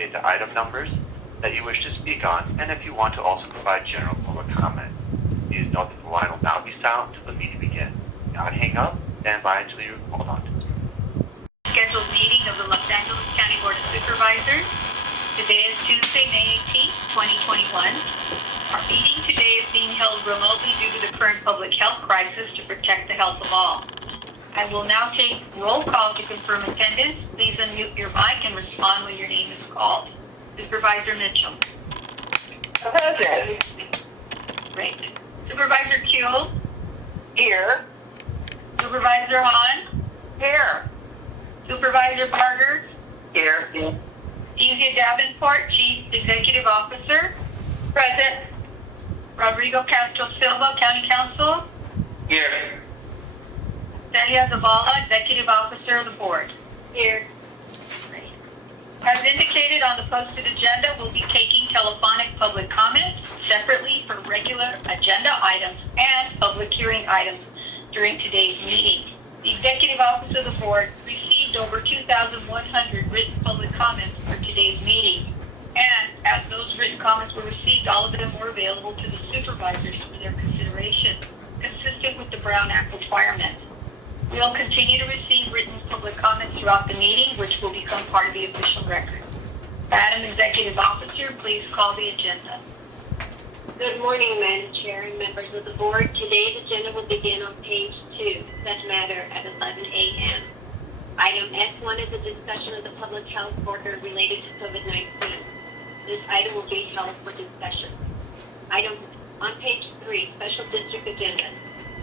the item numbers that you wish to speak on, and if you want to also provide general public comment. Please note that the line will now be silent until the meeting begins. Do not hang up. Stand by until you're called on. Scheduled meeting of the Los Angeles County Board of Supervisors. Today is Tuesday, May 18th, 2021. Our meeting today is being held remotely due to the current public health crisis to protect the health of all. I will now take roll call to confirm attendance. Please unmute your mic and respond when your name is called. Supervisor Mitchell. Present. Great. Supervisor Kuehl. Here. Supervisor Hahn. Here. Supervisor Barger. Here. Kezia Davenport, Chief Executive Officer. Present. Rodrigo Castro Silva, County Counsel. Here. Celia Zavala, Executive Officer of the Board. Here. Great. As indicated on the posted agenda, we'll be taking telephonic public comments separately for regular agenda items and public hearing items during today's meeting. The Executive Office of the Board received over 2,100 written public comments for today's meeting. And as those written comments were received, all of them were available to the supervisors for their consideration, consistent with the Brown Act requirements. We'll continue to receive written public comments throughout the meeting, which will become part of the official record. Madam Executive Officer, please call the agenda. Good morning, Madam Chair and members of the Board. Today's agenda will begin on page 2, such matter at 11 a.m. Item S1 is a discussion of the public health order related to COVID-19. This item will be held for discussion. Item on page 3, special district agenda.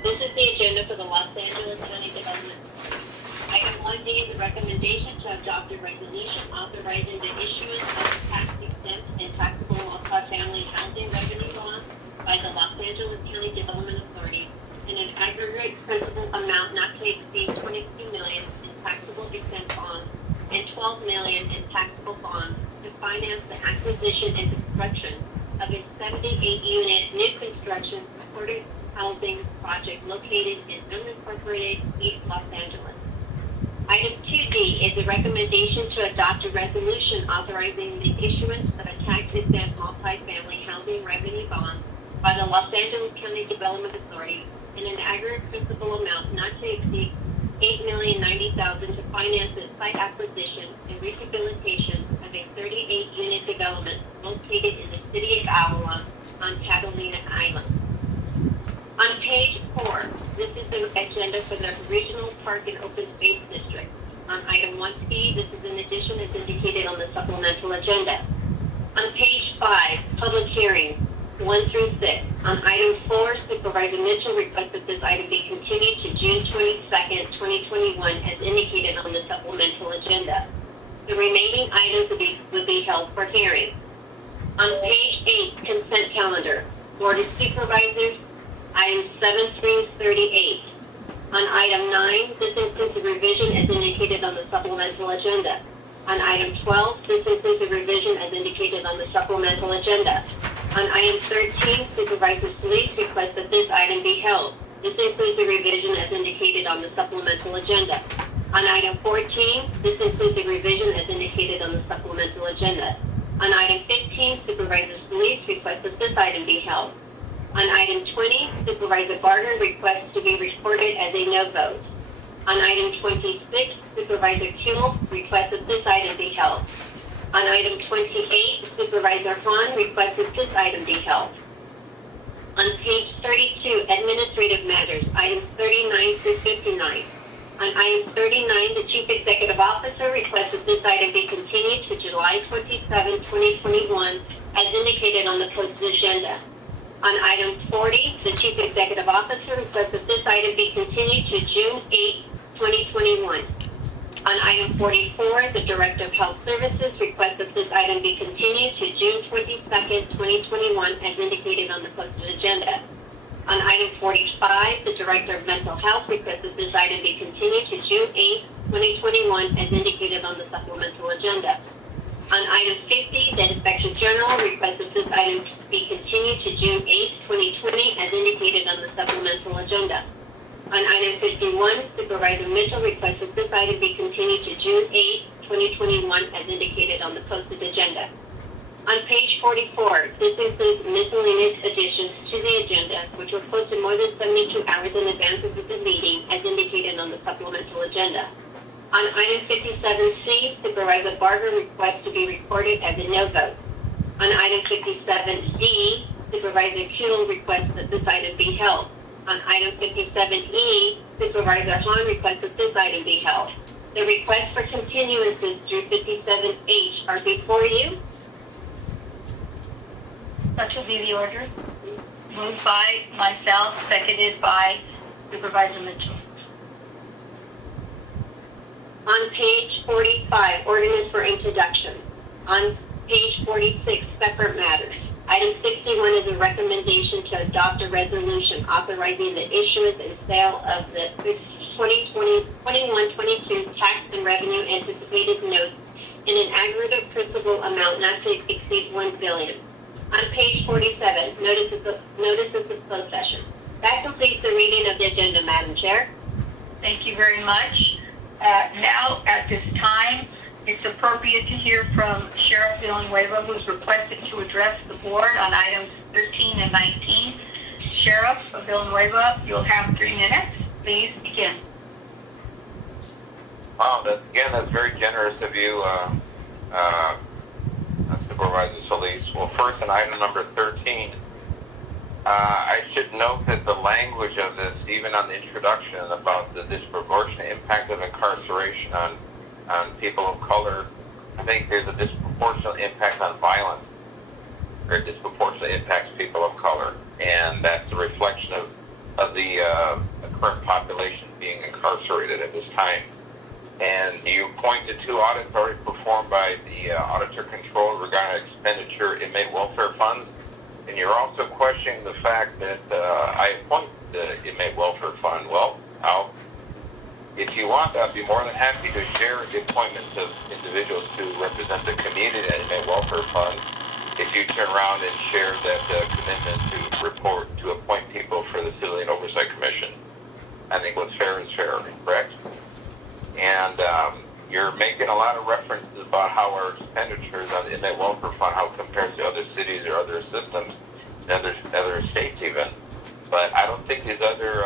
This is the agenda for the Los Angeles County Development. Item 1D is a recommendation to adopt a resolution authorizing the issuance of tax-exempt and taxable multifamily housing revenue bonds by the Los Angeles County Development Authority in an aggregate principal amount not to exceed $22 million in taxable exempt bonds and $12 million in taxable bonds to finance the acquisition and construction of a 78-unit new construction supported housing project located in unincorporated East Los Angeles. Item 2D is a recommendation to adopt a resolution authorizing the issuance of a tax-exempt multifamily housing revenue bond by the Los Angeles County Development Authority in an aggregate principal amount not to exceed $8,090,000 to finance the site acquisition and rehabilitation of a 38-unit development located in the city of Avalon on Catalina Island. On page 4, this is the agenda for the Regional Park and Open Space District. On item 1C, this is an addition as indicated on the supplemental agenda. On page 5, public hearings 1 through 6. On item 4, Supervisor Mitchell requests that this item be continued to June 22nd, 2021 as indicated on the supplemental agenda. The remaining items will be held for hearing. On page 8, consent calendar. Board of Supervisors, items 7 through 38. On item 9, this includes a revision as indicated on the supplemental agenda. On item 12, this includes a revision as indicated on the supplemental agenda. On item 13, Supervisor Stay requests that this item be held. This includes a revision as indicated on the supplemental agenda. On item 14, this includes a revision as indicated on the supplemental agenda. On item 15, Supervisor Stay requests that this item be held. On item 20, Supervisor Barger requests to be reported as a no vote. On item 26, Supervisor Kuehl requests that this item be held. On item 28, Supervisor Hahn requests that this item be held. On page 32, Administrative Matters, items 39 through 59. On item 39, the Chief Executive Officer requests that this item be continued to July 27, 2021, as indicated on the posted agenda. On item 40, the Chief Executive Officer requests that this item be continued to June 8, 2021. On item 44, the Director of Health Services requests that this item be continued to June 22nd, 2021, as indicated on the posted agenda. On item 45, the Director of Mental Health requests that this item be continued to June 8, 2021, as indicated on the supplemental agenda. On item 50, the Inspector General requests that this item be continued to June 8, 2020, as indicated on the supplemental agenda. On item 51, Supervisor Mitchell requests that this item be continued to June 8, 2021 as indicated on the posted agenda. On page 44, this includes miscellaneous additions to the agenda, which were posted more than 72 hours in advance of the meeting as indicated on the supplemental agenda. On item 57C, Supervisor Barger requests to be recorded as a no vote. On item 57D, Supervisor Kuehl requests that this item be held. On item 57E, Supervisor Hahn requests that this item be held. The requests for continuances through 57H are before you. Such will be the order. Moved by myself, seconded by Supervisor Mitchell. On page 45, ordinance for introduction. On page 46, separate matters. Item 61 is a recommendation to adopt a resolution authorizing the issuance and sale of the 2021-22 tax and revenue anticipated notes in an aggregate principal amount not to exceed $1 billion. On page 47, notices of closed session. That completes the reading of the agenda, Madam Chair. Thank you very much. Now, at this time, it's appropriate to hear from Sheriff Villanueva, who's requested to address the board on items 13 and 19. Sheriff Villanueva, you'll have 3 minutes. Please begin. Wow, that's very generous of you, Supervisor Solis. Well, first, on item number 13, I should note that the language of this, even on the introduction about the disproportionate impact of incarceration on people of color, I think there's a disproportionate impact on violence, or it disproportionately impacts people of color, and that's a reflection of the current population being incarcerated at this time. And you pointed to audits already performed by the Auditor Control regarding expenditure inmate welfare funds, and you're also questioning the fact that I appoint the inmate welfare fund. Well, if you want, I'd be more than happy to share the appointments of individuals to represent the community in the inmate welfare fund. If you turn around and share that commitment to appoint people for the Civilian Oversight Commission, I think what's fair is fair, correct? And you're making a lot of references about how our expenditures on the inmate welfare fund, how it compares to other cities or other systems, other states even. But I don't think these other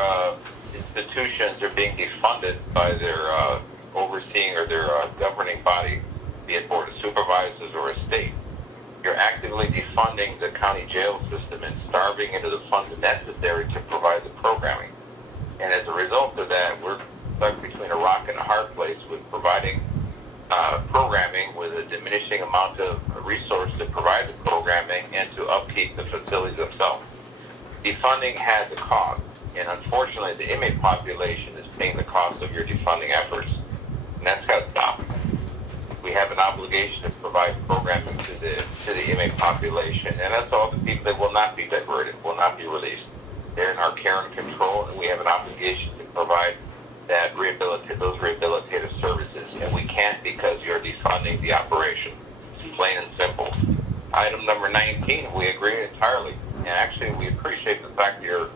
institutions are being defunded by their overseeing or their governing body, be it Board of Supervisors or a state. You're actively defunding the county jail system and starving into the funds necessary to provide the programming. And as a result of that, we're stuck between a rock and a hard place with providing programming with a diminishing amount of resource to provide the programming and to upkeep the facilities themselves. Defunding has a cost, and unfortunately the inmate population is paying the cost of your defunding efforts, and that's got to stop. We have an obligation to provide programming to the inmate population, and that's all the people that will not be diverted, will not be released. They're in our care and control, and we have an obligation to provide those rehabilitative services, and we can't because you're defunding the operation. Plain and simple. Item number 19, we agree entirely, and actually we appreciate the fact that you're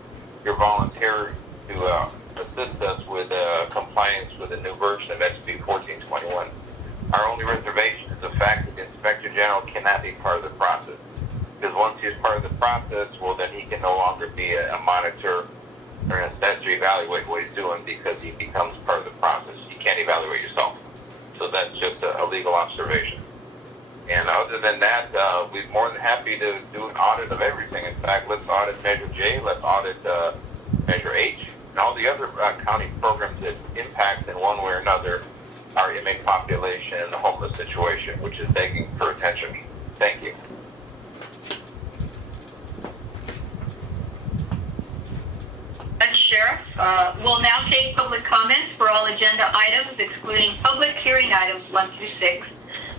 volunteering to assist us with compliance with the new version of SB 1421. Our only reservation is the fact that the Inspector General cannot be part of the process, because once he's part of the process, well, then he can no longer be a monitor or an assessor to evaluate what he's doing, because he becomes part of the process. You can't evaluate yourself. So that's just a legal observation. And other than that, we're more than happy to do an audit of everything. In fact, let's audit Measure J, let's audit Measure H, and all the other county programs that impact in one way or another our inmate population and the homeless situation, which is begging for attention. Thank you. Sheriff, we'll now take public comments for all agenda items, excluding public hearing items 1 through 6.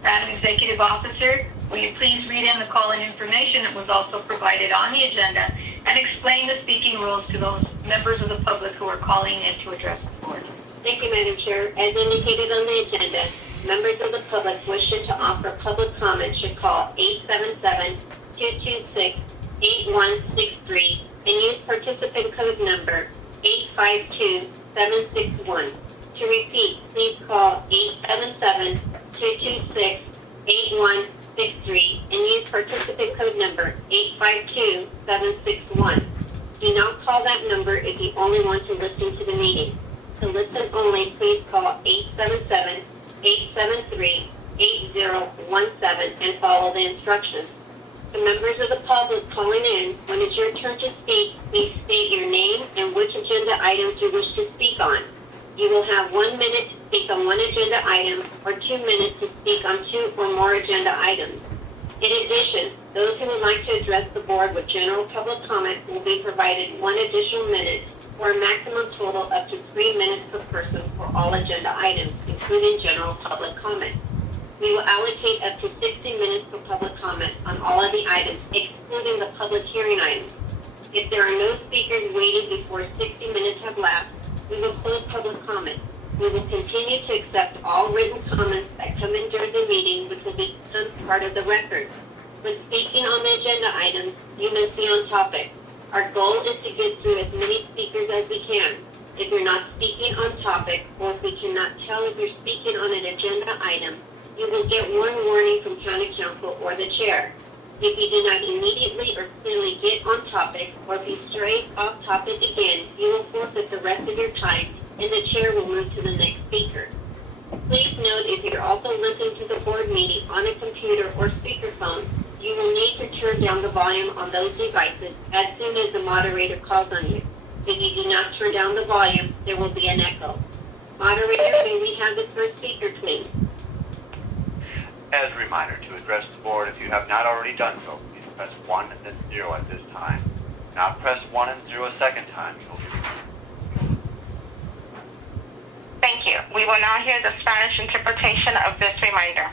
Madam Executive Officer, will you please read in the call-in information that was also provided on the agenda and explain the speaking rules to those members of the public who are calling in to address the board? Thank you, Madam Chair. As indicated on the agenda, members of the public wishing to offer public comment should call 877-226-8163 and use participant code number 852761. To repeat, please call 226-8163 and use participant code number 852761. Do not call that number if you only want to listen to the meeting. To listen only, please call 877-873-8017 and follow the instructions. The members of the public calling in, when it's your turn to speak, please state your name and which agenda items you wish to speak on. You will have 1 minute to speak on one agenda item or 2 minutes to speak on 2 or more agenda items. In addition, those who would like to address the board with general public comment will be provided 1 additional minute or a maximum total up to 3 minutes per person for all agenda items, including general public comment. We will allocate up to 60 minutes for public comment on all of the items, excluding the public hearing items. If there are no speakers waiting before 60 minutes have lapsed, we will close public comment. We will continue to accept all written comments that come in during the meeting, which will become part of the record. When speaking on the agenda items, you must be on topic. Our goal is to get through as many speakers as we can. If you're not speaking on topic, or if we cannot tell if you're speaking on an agenda item, you will get 1 warning from County Council or the Chair. If you do not immediately or clearly get on topic, or if you stray off topic again, you will forfeit the rest of your time, and the Chair will move to the next speaker. Please note, if you're also listening to the board meeting on a computer or speakerphone, you will need to turn down the volume on those devices as soon as the moderator calls on you. If you do not turn down the volume, there will be an echo. Moderator, may we have the first speaker, please? As a reminder, to address the board, if you have not already done so, please press 1 and then 0 at this time. Now press 1 and 0 a second time. Thank you. We will now hear the Spanish interpretation of this reminder.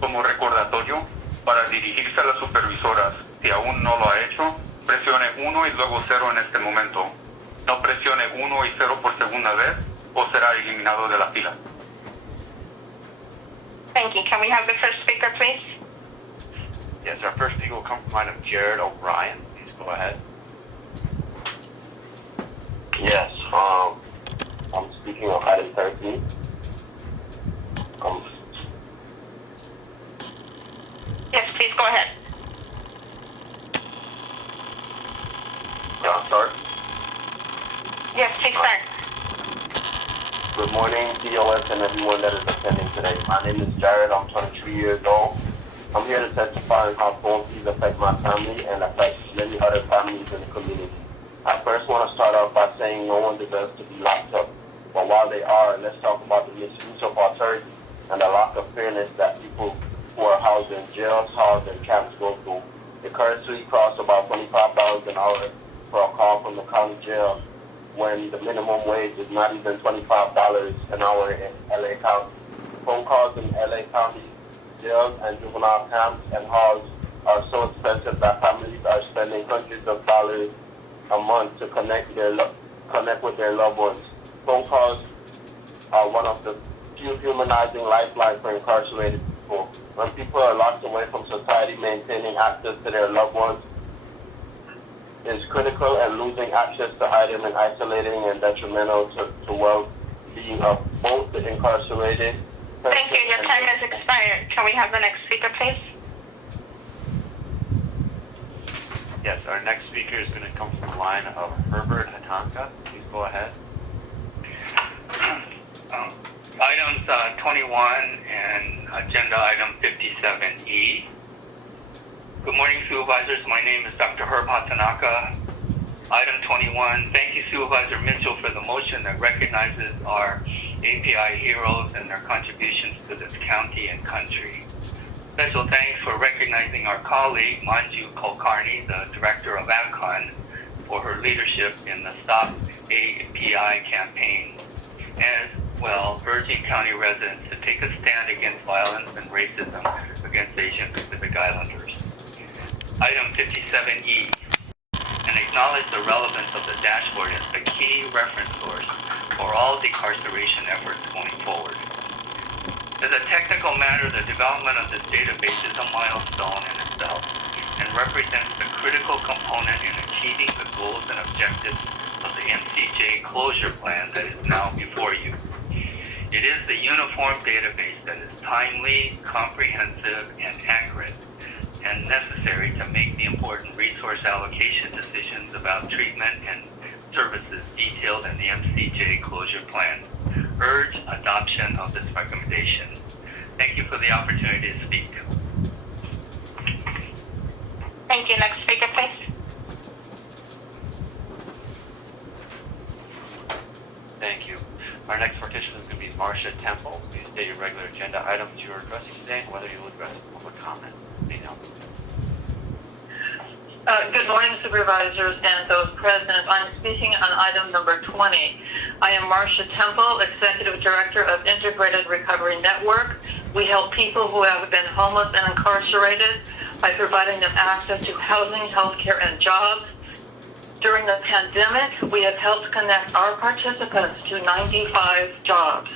Como recordatorio, para dirigirse a las supervisoras, si aún no lo ha hecho, presione 1 y luego 0 en este momento. No presione 1 y 0 por segunda vez o será eliminado de la fila. Thank you. Can we have the first speaker, please? Yes, our first speaker will come from item Jared O'Brien. Please go ahead. Yes, I'm speaking on item 13. Yes, please go ahead. Can I start? Yes, please start. Good morning, DOS and everyone that is attending today. My name is Jared. I'm 23 years old. I'm here to testify on how phone fees affect my family and affect many other families in the community. I first want to start off by saying no one deserves to be locked up. But while they are, let's talk about the misuse of authority and the lack of fairness that people who are housed in jails, halls, and camps go through. It currently costs about $25 an hour for a call from the county jail, when the minimum wage is not even $25 an hour in LA County. Phone calls in LA County jails and juvenile camps and halls are so expensive that families are spending hundreds of dollars a month to connect with their loved ones. Phone calls are one of the few humanizing lifelines for incarcerated people. When people are locked away from society, maintaining access to their loved ones is critical, and losing access to items and isolating and detrimental to well-being of both the incarcerated. Thank you. Your time has expired. Can we have the next speaker, please? Yes, our next speaker is going to come from the line of Herbert Hatanka. Please go ahead. Items 21 and agenda item 57E. Good morning, Supervisors. My name is Dr. Herb Hatanaka. Item 21, thank you, Supervisor Mitchell, for the motion that recognizes our API heroes and their contributions to this county and country. Special thanks for recognizing our colleague, Manju Kulkarni, the Director of AVCON, for her leadership in the Stop API campaign, as well urging county residents to take a stand against violence and racism against Asian Pacific Islanders. Item 57E, and acknowledge the relevance of the dashboard as the key reference source for all decarceration efforts going forward. As a technical matter, the development of this database is a milestone in itself and represents the critical component in achieving the goals and objectives of the MCJ closure plan that is now before you. It is the uniform database that is timely, comprehensive, and accurate, and necessary to make the important resource allocation decisions about treatment and services detailed in the MCJ closure plan. Urge adoption of this recommendation. Thank you for the opportunity to speak. Thank you. Next speaker, please. Thank you. Our next participant is going to be Marcia Temple. Please state your regular agenda items you are addressing today and whether you will address public comment. Please help. Good morning, Supervisors and those present. I'm speaking on item number 20. I am Marcia Temple, Executive Director of Integrated Recovery Network. We help people who have been homeless and incarcerated by providing them access to housing, healthcare, and jobs. During the pandemic, we have helped connect our participants to 95 jobs.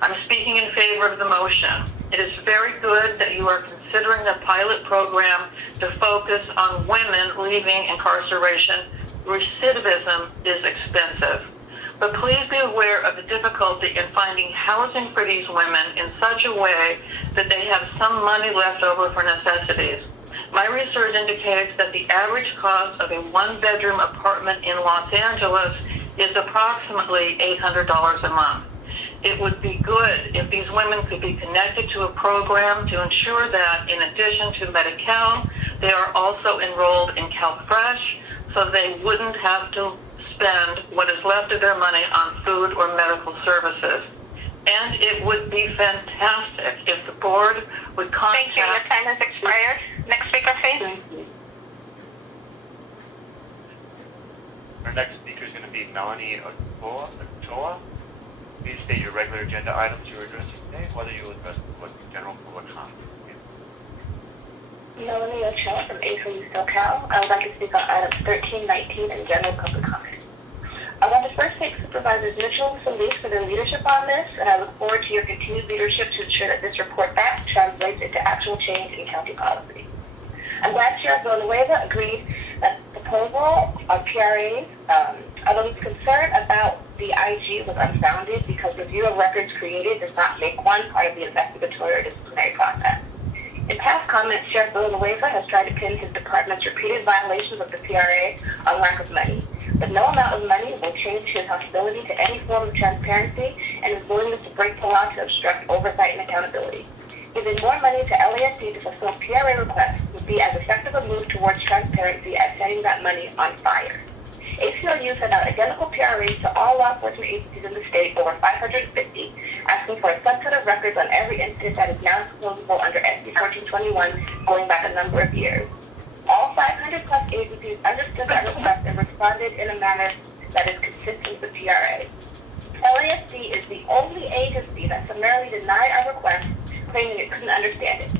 I'm speaking in favor of the motion. It is very good that you are considering the pilot program to focus on women leaving incarceration. Recidivism is expensive. But please be aware of the difficulty in finding housing for these women in such a way that they have some money left over for necessities. My research indicates that the average cost of a one-bedroom apartment in Los Angeles is approximately $800 a month. It would be good if these women could be connected to a program to ensure that, in addition to Medi-Cal, they are also enrolled in CalFresh, so they wouldn't have to spend what is left of their money on food or medical services. And it would be fantastic if the board would contact... Thank you. Your time has expired. Next speaker, please. Thank you. Our next speaker is going to be Melanie Ochoa. Please state your regular agenda items you are addressing today, whether you will address general public comment. Melanie Ochoa from A3 SoCal. I would like to speak on items 13, 19, and general public comment. I want to first thank Supervisors Mitchell and Solis for their leadership on this, and I look forward to your continued leadership to ensure that this report back translates into actual change in county policy. I'm glad Chair Villanueva agreed that the proposal on PRAs, although he's concerned about the IG, was unfounded because review of records created does not make one part of the investigatory or disciplinary process. In past comments, Sheriff Villanueva has tried to pin his department's repeated violations of the PRA on lack of money. But no amount of money will change his hostility to any form of transparency and his willingness to break the law to obstruct oversight and accountability. Giving more money to LASD to fulfill PRA requests would be as effective a move towards transparency as setting that money on fire. ACLU sent out identical PRAs to all law enforcement agencies in the state, over 550, asking for a subset of records on every incident that is now disclosable under SB 1421 going back a number of years. All 500 plus agencies understood that request and responded in a manner that is consistent with PRA. LASD is the only agency that summarily denied our request, claiming it couldn't understand it.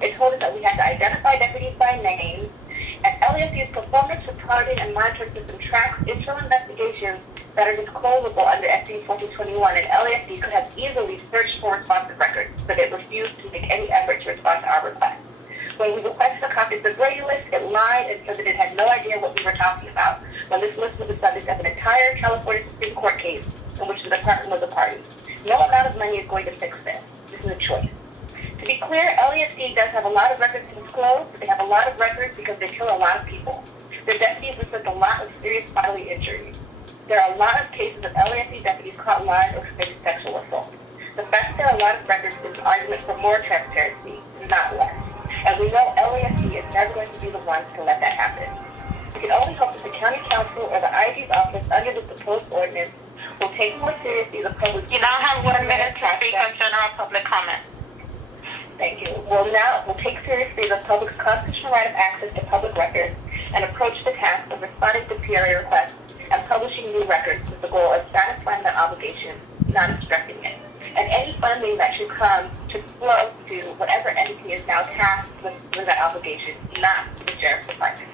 It told us that we had to identify deputies by name, and LASD's performance reporting and monitoring system tracks internal investigations that are disclosable under SB 1421, and LASD could have easily searched for responsive records, but it refused to make any effort to respond to our request. When we requested a copy of the Brady list, it lied and said that it had no idea what we were talking about, when this list was the subject of an entire California Supreme Court case in which the department was a party. No amount of money is going to fix this. This is a choice. To be clear, LASD does have a lot of records to disclose, but they have a lot of records because they kill a lot of people. Their deputies inflict a lot of serious bodily injuries. There are a lot of cases of LASD deputies caught lying or committed sexual assault. The fact that there are a lot of records is an argument for more transparency, not less. And we know LASD is never going to be the ones to let that happen. We can only hope that the county council or the IG's office under the proposed ordinance will take more seriously the public... You now have 1 minute to speak on general public comment. Thank you. We'll take seriously the public's constitutional right of access to public records and approach the task of responding to PRA requests and publishing new records with the goal of satisfying that obligation, not obstructing it. And any funding that should come should flow to whatever entity is now tasked with that obligation, not to the Sheriff's Department.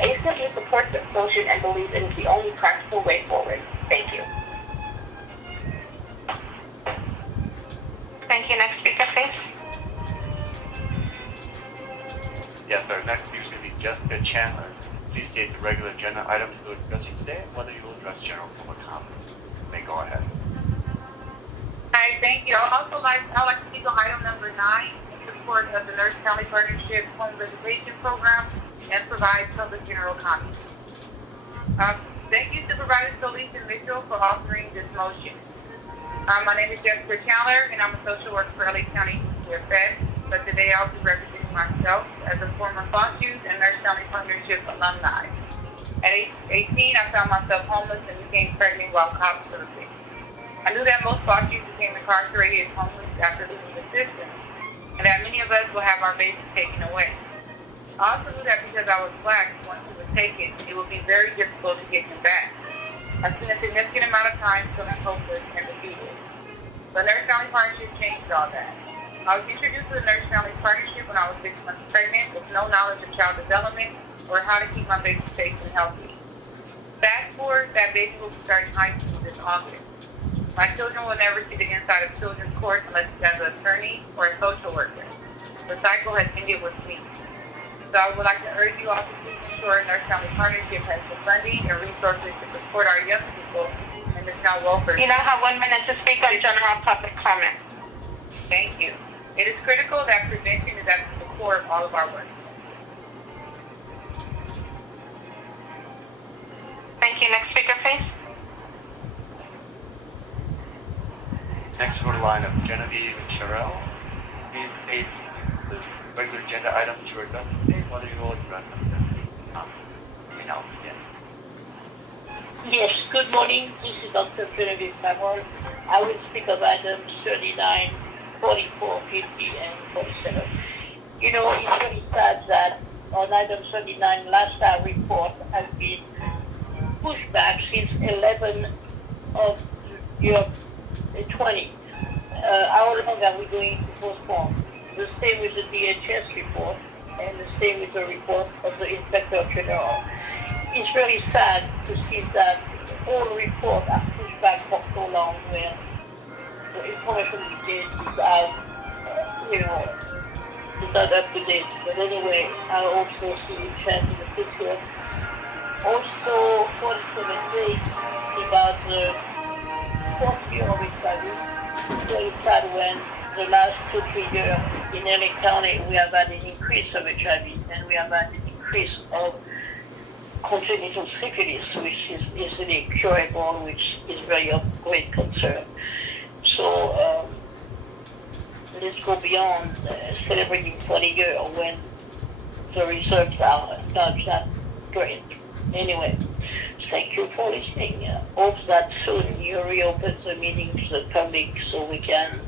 ACLU supports this motion and believes it is the only practical way forward. Thank you. Thank you. Next speaker, please. Yes, our next speaker is going to be Jessica Chandler. Please state the regular agenda items you are addressing today, whether you will address general public comment. You may go ahead. Hi, thank you. I'd like to speak on item number 9 in support of the Nurse County Partnership Home Reservation Program and provide public general comment. Thank you, Supervisor Solis and Mitchell, for offering this motion. My name is Jessica Chandler, and I'm a social worker for LA County CFS, but today I'll be representing myself as a former Fox Youth and Nurse County Partnership alumni. At age 18, I found myself homeless and became pregnant while cops surfing. I knew that most Fox Youth became incarcerated and homeless after losing the system, and that many of us will have our babies taken away. I also knew that because I was Black, once he was taken, it would be very difficult to get him back. I spent a significant amount of time feeling hopeless and defeated. The Nurse Family Partnership changed all that. I was introduced to the Nurse Family Partnership when I was 6 months pregnant with no knowledge of child development or how to keep my baby safe and healthy. Fast forward, that baby will be starting high school this August. My children will never see the inside of children's court unless it's as an attorney or a social worker. The cycle has ended with me. So I would like to urge you all to please ensure Nurse Family Partnership has the funding and resources to support our young people in the child welfare. You now have 1 minute to speak on general public comment. Thank you. It is critical that prevention is at the core of all of our work. Thank you. Next speaker, please. Next, go to the line of Genevieve and Sherelle. Please state the regular agenda items you are addressing today, whether you will address them. We now begin. Yes, good morning. This is Dr. Genevieve Samuel. I will speak of items 39, 44, 50, and 47. You know, it's very sad that on item 39, last hour report has been pushed back since 11 of year 20. How long are we going to postpone? The same with the DHS report and the same with the report of the Inspector General. It's very sad to see that all reports are pushed back for so long when the information we get is out, is not up to date. But anyway, I also see a chance in the future. Also, 47 days about the fourth year of HIV. It's very sad when the last 2-3 years in LA County we have had an increase of HIV and we have had an increase of congenital syphilis, which is easily curable, which is very of great concern. So let's go beyond celebrating 40 years when the results are not that great. Anyway, thank you for listening. Hope that soon you reopen the meeting to the public so we can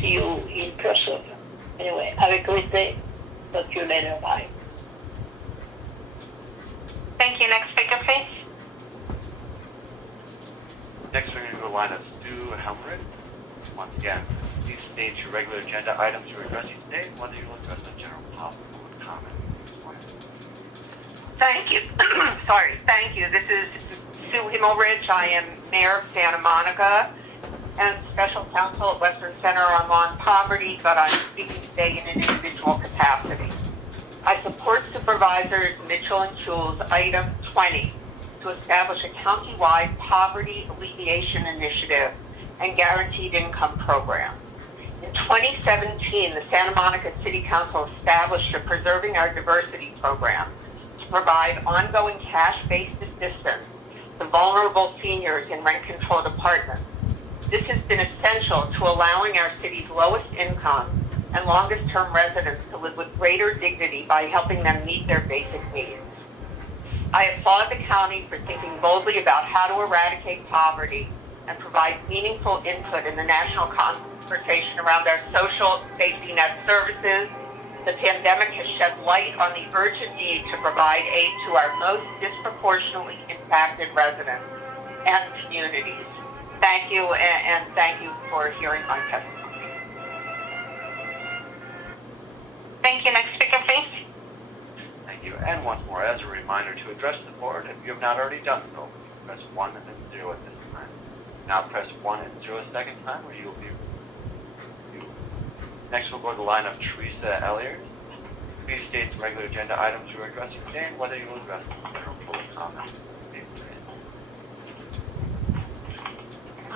see you in person. Anyway, have a great day. Talk to you later. Bye. Thank you. Next speaker, please. Next, we're going to go to the line of Stu Humphreys. Once again, please state your regular agenda items you're addressing today, whether you will address the general public comment. Thank you. Thank you. This is Sue Himmelrich. I am Mayor of Santa Monica and Special Counsel at Western Center on Law and Poverty, but I'm speaking today in an individual capacity. I support Supervisors Mitchell and Schul's item 20 to establish a county-wide poverty alleviation initiative and guaranteed income program. In 2017, the Santa Monica City Council established a Preserving Our Diversity program to provide ongoing cash-based assistance to vulnerable seniors in rent-controlled apartments. This has been essential to allowing our city's lowest income and longest-term residents to live with greater dignity by helping them meet their basic needs. I applaud the county for thinking boldly about how to eradicate poverty and provide meaningful input in the national conversation around our social safety net services. The pandemic has shed light on the urgent need to provide aid to our most disproportionately impacted residents and communities. Thank you, and thank you for hearing my testimony. Thank you. Next speaker, please. Thank you. And once more, as a reminder to address the board, if you have not already done so, press 1 and then 0 at this time. Now press 1 and 0 a second time, or you will be reviewed. Next, we'll go to the line of Teresa Elliott. Please state the regular agenda items you are addressing today and whether you will address the general public comment.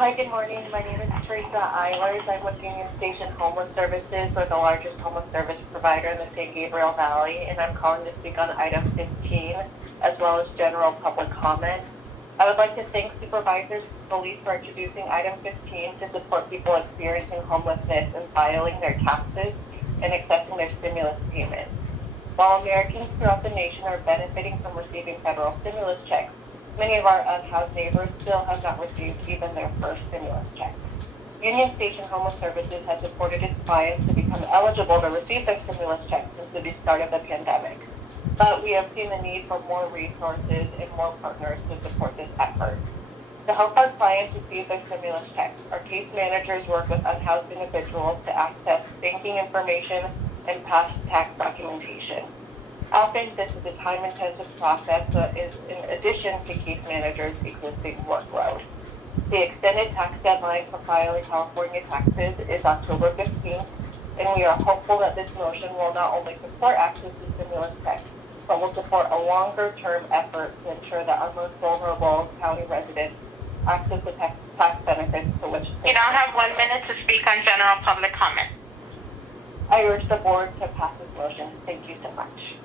Hi, good morning. My name is Teresa Eilers. I'm with Union Station Homeless Services. We're the largest homeless service provider in the St. Gabriel Valley, and I'm calling to speak on item 15, as well as general public comment. I would like to thank Supervisors Police for introducing item 15 to support people experiencing homelessness and filing their taxes and accessing their stimulus payments. While Americans throughout the nation are benefiting from receiving federal stimulus checks, many of our unhoused neighbors still have not received even their first stimulus check. Union Station Homeless Services has supported its clients to become eligible to receive their stimulus checks since the start of the pandemic. But we have seen the need for more resources and more partners to support this effort. To help our clients receive their stimulus checks, our case managers work with unhoused individuals to access banking information and past tax documentation. Often, this is a time-intensive process that is in addition to case managers' existing workload. The extended tax deadline for filing California taxes is October 15th, and we are hopeful that this motion will not only support access to stimulus checks, but will support a longer-term effort to ensure that our most vulnerable county residents access the tax benefits to which You now have 1 minute to speak on general public comment. I urge the board to pass this motion. Thank you so much.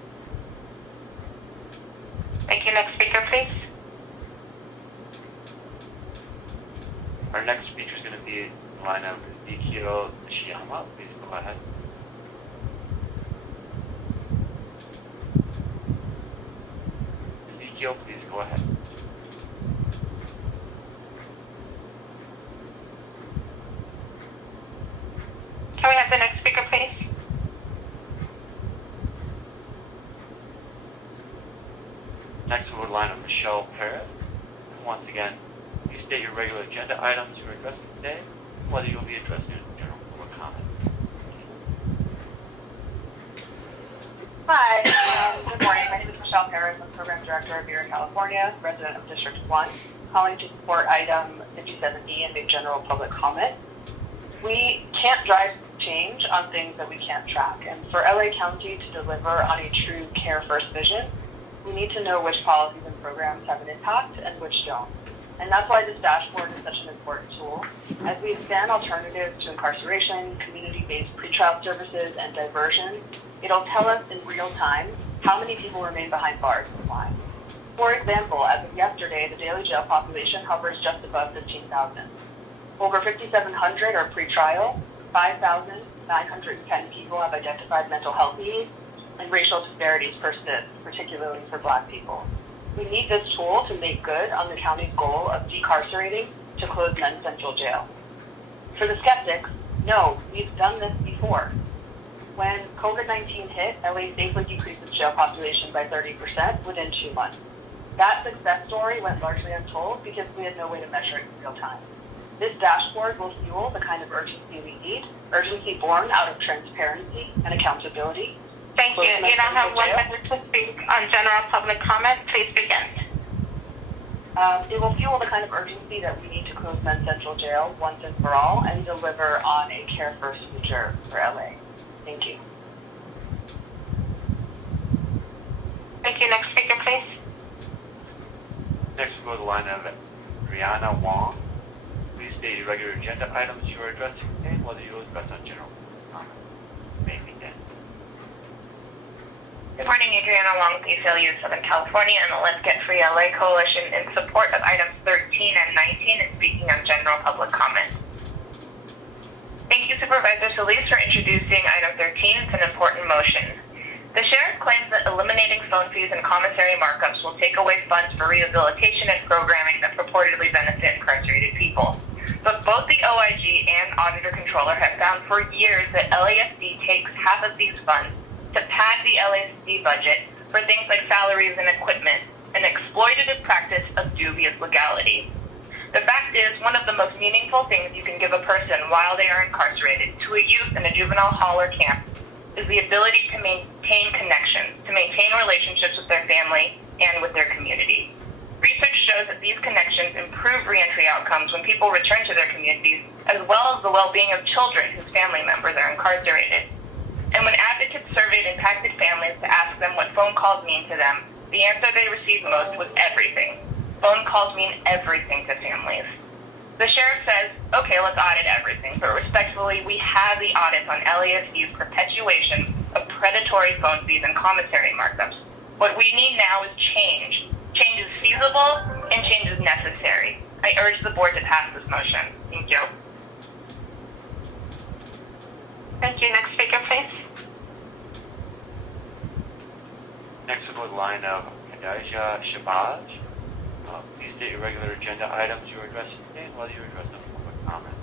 Thank you. Next speaker, please. Our next speaker is going to be in the line of Ezekiel Nishiyama. Please go ahead. Ezekiel, please go ahead. Can we have the next speaker, please? Next, we'll line of Michelle Perez. And once again, please state your regular agenda items you're addressing today, whether you'll be addressing in general public comment. Hi, good morning. My name is Michelle Perez. I'm Program Director of Vera, California, resident of District 1, calling to support item 57E and make general public comment. We can't drive change on things that we can't track, and for LA County to deliver on a true care-first vision, we need to know which policies and programs have an impact and which don't. And that's why this dashboard is such an important tool. As we expand alternatives to incarceration, community-based pretrial services, and diversion, it'll tell us in real time how many people remain behind bars and why. For example, as of yesterday, the daily jail population hovers just above 15,000. Over 5,700 are pretrial, 5,910 people have identified mental health needs, and racial disparities persist, particularly for Black people. We need this tool to make good on the county's goal of decarcerating to close Men's Central Jail. For the skeptics, no, we've done this before. When COVID-19 hit, LA safely decreased its jail population by 30% within 2 months. That success story went largely untold because we had no way to measure it in real time. This dashboard will fuel the kind of urgency we need, urgency born out of transparency and accountability. Thank you. You now have 1 minute to speak on general public comment. Please begin. It will fuel the kind of urgency that we need to close Men's Central Jail once and for all and deliver on a care-first future for LA. Thank you. Thank you. Next speaker, please. Next, we'll go to the line of Brianna Wong. Please state your regular agenda items you are addressing today, whether you'll address on general comment. May begin. Good morning, Adriana Wong with ACLU of Southern California and the Let's Get Free LA Coalition in support of items 13 and 19 and speaking on general public comment. Thank you, Supervisor Solis, for introducing item 13. It's an important motion. The sheriff claims that eliminating phone fees and commissary markups will take away funds for rehabilitation and programming that purportedly benefit incarcerated people. But both the OIG and Auditor Controller have found for years that LASD takes half of these funds to pad the LASD budget for things like salaries and equipment, an exploitative practice of dubious legality. The fact is, one of the most meaningful things you can give a person while they are incarcerated to a youth in a juvenile hall or camp is the ability to maintain connections, to maintain relationships with their family and with their community. Research shows that these connections improve reentry outcomes when people return to their communities, as well as the well-being of children whose family members are incarcerated. And when advocates surveyed impacted families to ask them what phone calls mean to them, the answer they received most was everything. Phone calls mean everything to families. The sheriff says, okay, let's audit everything, but respectfully, we have the audits on LASD's perpetuation of predatory phone fees and commissary markups. What we need now is change. Change is feasible and change is necessary. I urge the board to pass this motion. Thank you. Thank you. Next speaker, please. Next we'll go to the line of Khadija Shabazz. Please state your regular agenda items you are addressing today and whether you address them for public comment.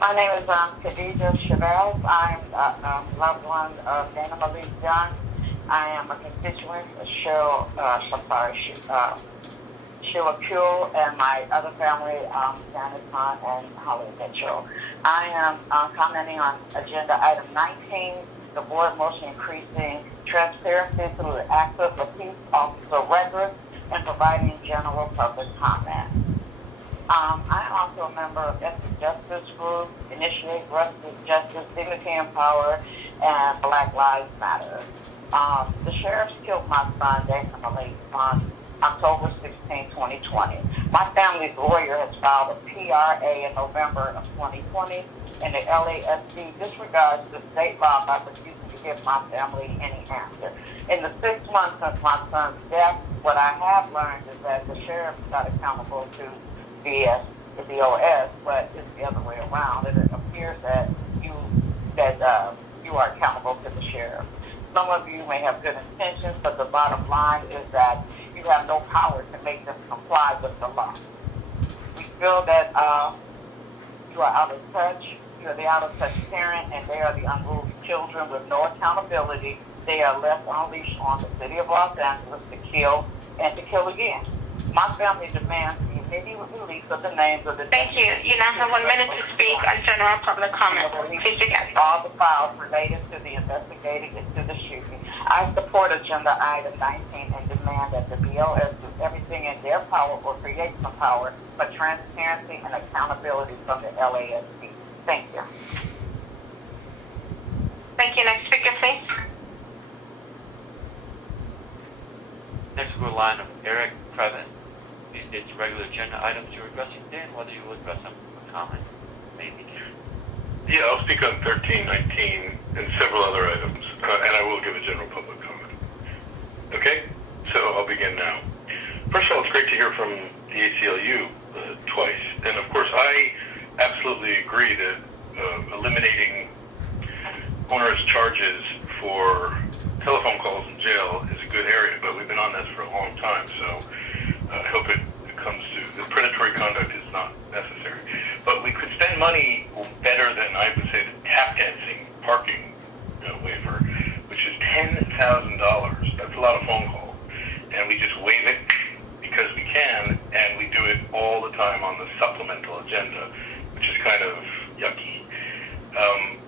My name is Khadija Shabazz. I'm a loved one of Dana Malik Young. I am a constituent of Sheila Pugh and my other family, Janice Hunt and Holly Mitchell. I am commenting on agenda item 19, the board motion increasing transparency through the access of peace officer records and providing general public comment. I'm also a member of Ethnic Justice Group, Initiate Restorative Justice, Dignity and Power, and Black Lives Matter. The sheriffs killed my son, Dana Malik, on October 16, 2020. My family's lawyer has filed a PRA in November of 2020, and the LASD disregards the state law by refusing to give my family any answer. In the 6 months since my son's death, what I have learned is that the sheriff's not accountable to the BOS, but it's the other way around. And it appears that you are accountable to the sheriff. Some of you may have good intentions, but the bottom line is that you have no power to make them comply with the law. We feel that you are out of touch. You are the out of touch parent, and they are the unruly children with no accountability. They are left unleashed on the city of Los Angeles to kill and to kill again. My family demands the immediate release of the names of the... Thank you. You now have 1 minute to speak on general public comment. Please begin. All the files related to the investigating into the shooting. I support agenda item 19 and demand that the BOS do everything in their power or create some power for transparency and accountability from the LASD. Thank you. Thank you. Next speaker, please. Next we'll go to the line of Eric Previn. Please state the regular agenda items you're addressing today and whether you will address them for comment. Maybe. Yeah, I'll speak on 13, 19, and several other items, and I will give a general public comment. Okay, so I'll begin now. First of all, it's great to hear from the ACLU twice, and of course I absolutely agree that eliminating onerous charges for telephone calls in jail is a good area, but we've been on this for a long time, so I hope it comes to the predatory conduct is not necessary. But we could spend money better than, I would say, the tap dancing parking waiver, which is $10,000. That's a lot of phone calls. And we just waive it because we can, and we do it all the time on the supplemental agenda, which is kind of yucky.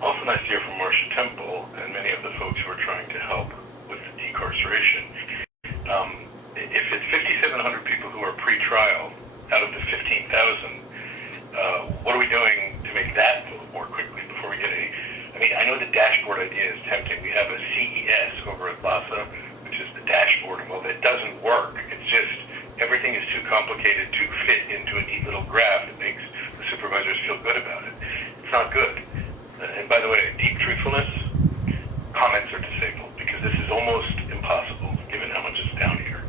Also nice to hear from Marcia Temple and many of the folks who are trying to help with the decarceration. If it's 5,700 people who are pre-trial out of the 15,000, what are we doing to make that move more quickly before we get I know the dashboard idea is tempting. We have a CES over at LASA, which is the dashboard. Well, that doesn't work. It's just everything is too complicated to fit into a neat little graph that makes the supervisors feel good about it. It's not good. And by the way, deep truthfulness, comments are disabled because this is almost impossible given how much is down here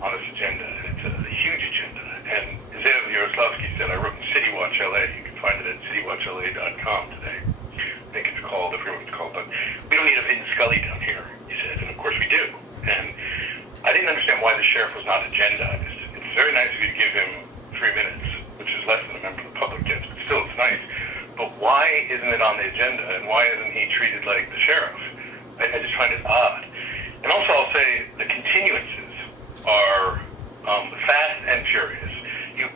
on this agenda. It's a huge agenda. And Zev Yaroslavsky said, I wrote in City Watch LA. You can find it at citywatchla.com today. I think it's called, I forget what it's called, but we don't need a Vin Scully down here, he said, and of course we do. And I didn't understand why the sheriff was not agendized. It's very nice of you to give him 3 minutes, which is less than a member of the public gets, but still it's nice. But why isn't it on the agenda, and why isn't he treated like the sheriff? I just find it odd. And also I'll say the continuances are fast and furious. You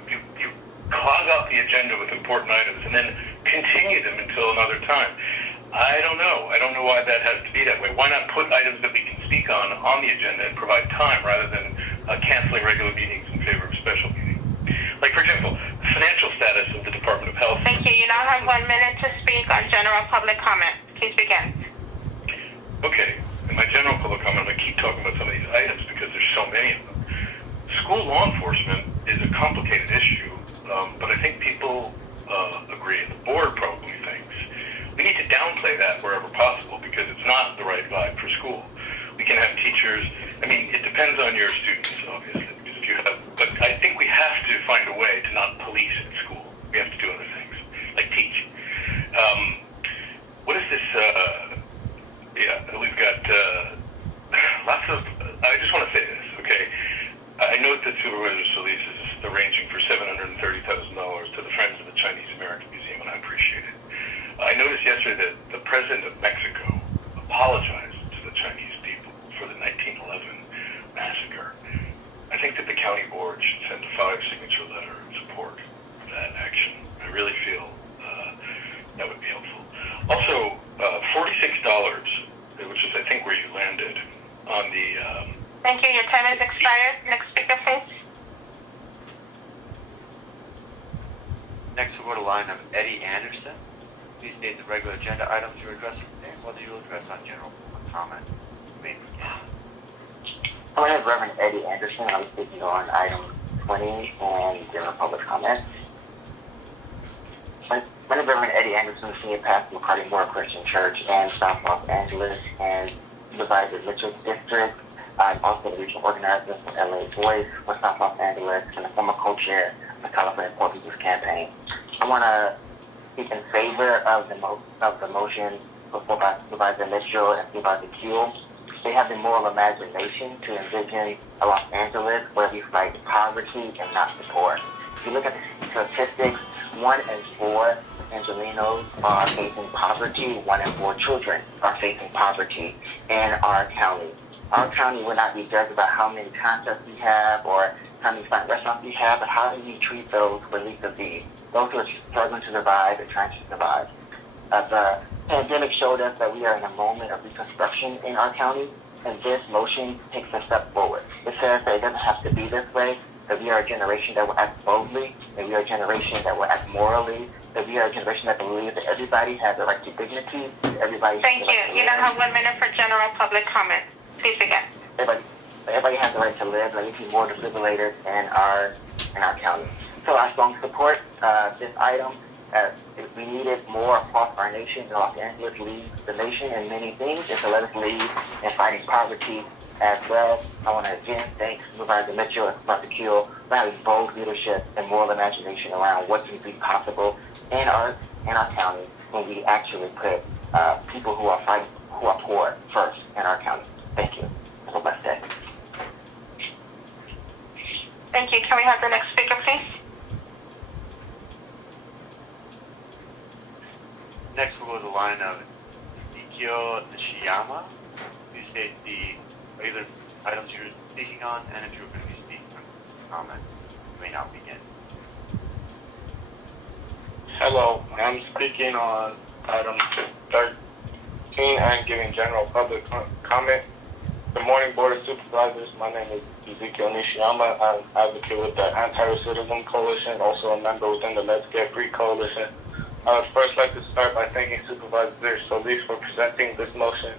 clog up the agenda with important items and then continue them until another time. I don't know. I don't know why that has to be that way. Why not put items that we can speak on the agenda and provide time rather than canceling regular meetings in favor of special meetings? Like, for example, the financial status of the Department of Health. Thank you. You now have 1 minute to speak on general public comment. Please begin. Okay. In my general public comment, I'm going to keep talking about some of these items because there's so many of them. school law enforcement is a complicated issue, but I think people agree, and the board probably thinks, we need to downplay that wherever possible because it's not the right vibe for school. We can have teachers, I mean, it depends on your students, obviously, because if you have, but I think we have to find a way to not police in school. We have to do other things, like teach. What is this, we've got lots of, I just want to say this, okay? I note that Supervisors Stay is arranging for $730,000 to the Friends of the Chinese American Museum, and I appreciate it. I noticed yesterday that the President of Mexico apologized to the Chinese people for the 1911 massacre. I think that the county board should send a 5-signature letter in support of that action. I really feel that would be helpful. Also, $46, which is I think where you landed on the... Thank you. Your time has expired. Next speaker, please. Next we'll go to line of Eddie Anderson. Please state the regular agenda items you're addressing today and whether you'll address on general comment. You may begin. My name is Reverend Eddie Anderson. I'm speaking on item 20 and general public comment. My name is Reverend Eddie Anderson, Senior Pastor McCarty Moore Christian Church in South Los Angeles and Supervisor Mitchell's District. I'm also the regional organizer for LA Voice for South Los Angeles and the former co-chair of the California Poor People's Campaign. I want to speak in favor of the motion before by Supervisor Mitchell and Supervisor Kuehl. They have the moral imagination to envision a Los Angeles where we fight poverty and not the poor. If you look at the statistics, 1 in 4 Angelenos are facing poverty. 1 in 4 children are facing poverty in our county. Our county will not be judged about how many concerts we have or how many fine restaurants we have, but how do we treat those with least of these, those who are struggling to survive and trying to survive. The pandemic showed us that we are in a moment of reconstruction in our county, and this motion takes a step forward. It says that it doesn't have to be this way, that we are a generation that will act boldly, that we are a generation that will act morally, that we are a generation that believes that everybody has the right to dignity, everybody Thank you. You now have 1 minute for general public comment. Please begin. Everybody has the right to live. There need to be more defibrillators in our county. So I strongly support this item. We need it more across our nation. Los Angeles leads the nation in many things, and so let us lead in fighting poverty as well. I want to again thank Supervisor Mitchell and Supervisor Kuehl for having bold leadership and moral imagination around what can be possible in our county when we actually put people who are poor first in our county. Thank you. Have a blessed day. Thank you. Can we have the next speaker, please? Next we'll go to the line of Ezekiel Nishiyama. Please state the regular items you're speaking on, and if you're going to be speaking on comment, you may now begin. Hello, I'm speaking on item 13 and giving general public comment. Good morning, Board of Supervisors. My name is Ezekiel Nishiyama. I'm an advocate with the Anti-Racism Coalition, also a member within the Let's Get Free Coalition. I would first like to start by thanking Supervisor Solis for presenting this motion.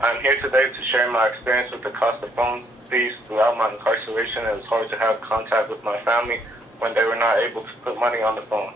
I'm here today to share my experience with the cost of phone fees throughout my incarceration. It was hard to have contact with my family when they were not able to put money on the phone.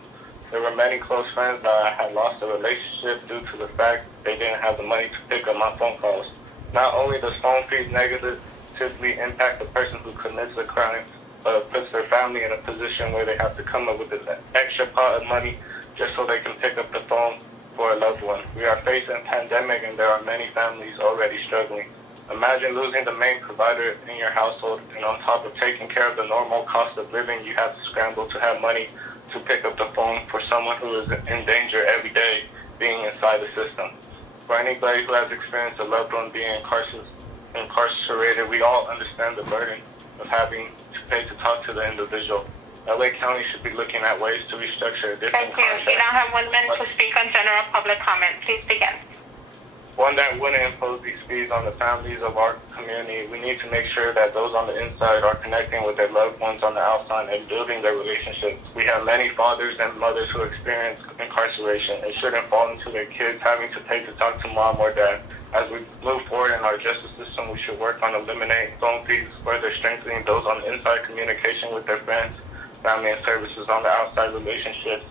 There were many close friends that I had lost a relationship due to the fact they didn't have the money to pick up my phone calls. Not only does phone fees negatively impact the person who commits the crime, but it puts their family in a position where they have to come up with an extra pot of money just so they can pick up the phone for a loved one. We are facing a pandemic and there are many families already struggling. Imagine losing the main provider in your household, and on top of taking care of the normal cost of living, you have to scramble to have money to pick up the phone for someone who is in danger every day being inside the system. For anybody who has experienced a loved one being incarcerated, we all understand the burden of having to pay to talk to the individual. LA County should be looking at ways to restructure a different Thank you. You now have 1 minute to speak on general public comment. Please begin. One that wouldn't impose these fees on the families of our community. We need to make sure that those on the inside are connecting with their loved ones on the outside and building their relationships. We have many fathers and mothers who experience incarceration and shouldn't fall into their kids having to pay to talk to mom or dad. As we move forward in our justice system, we should work on eliminating phone fees, further strengthening those on the inside communication with their friends, family, and services on the outside relationships.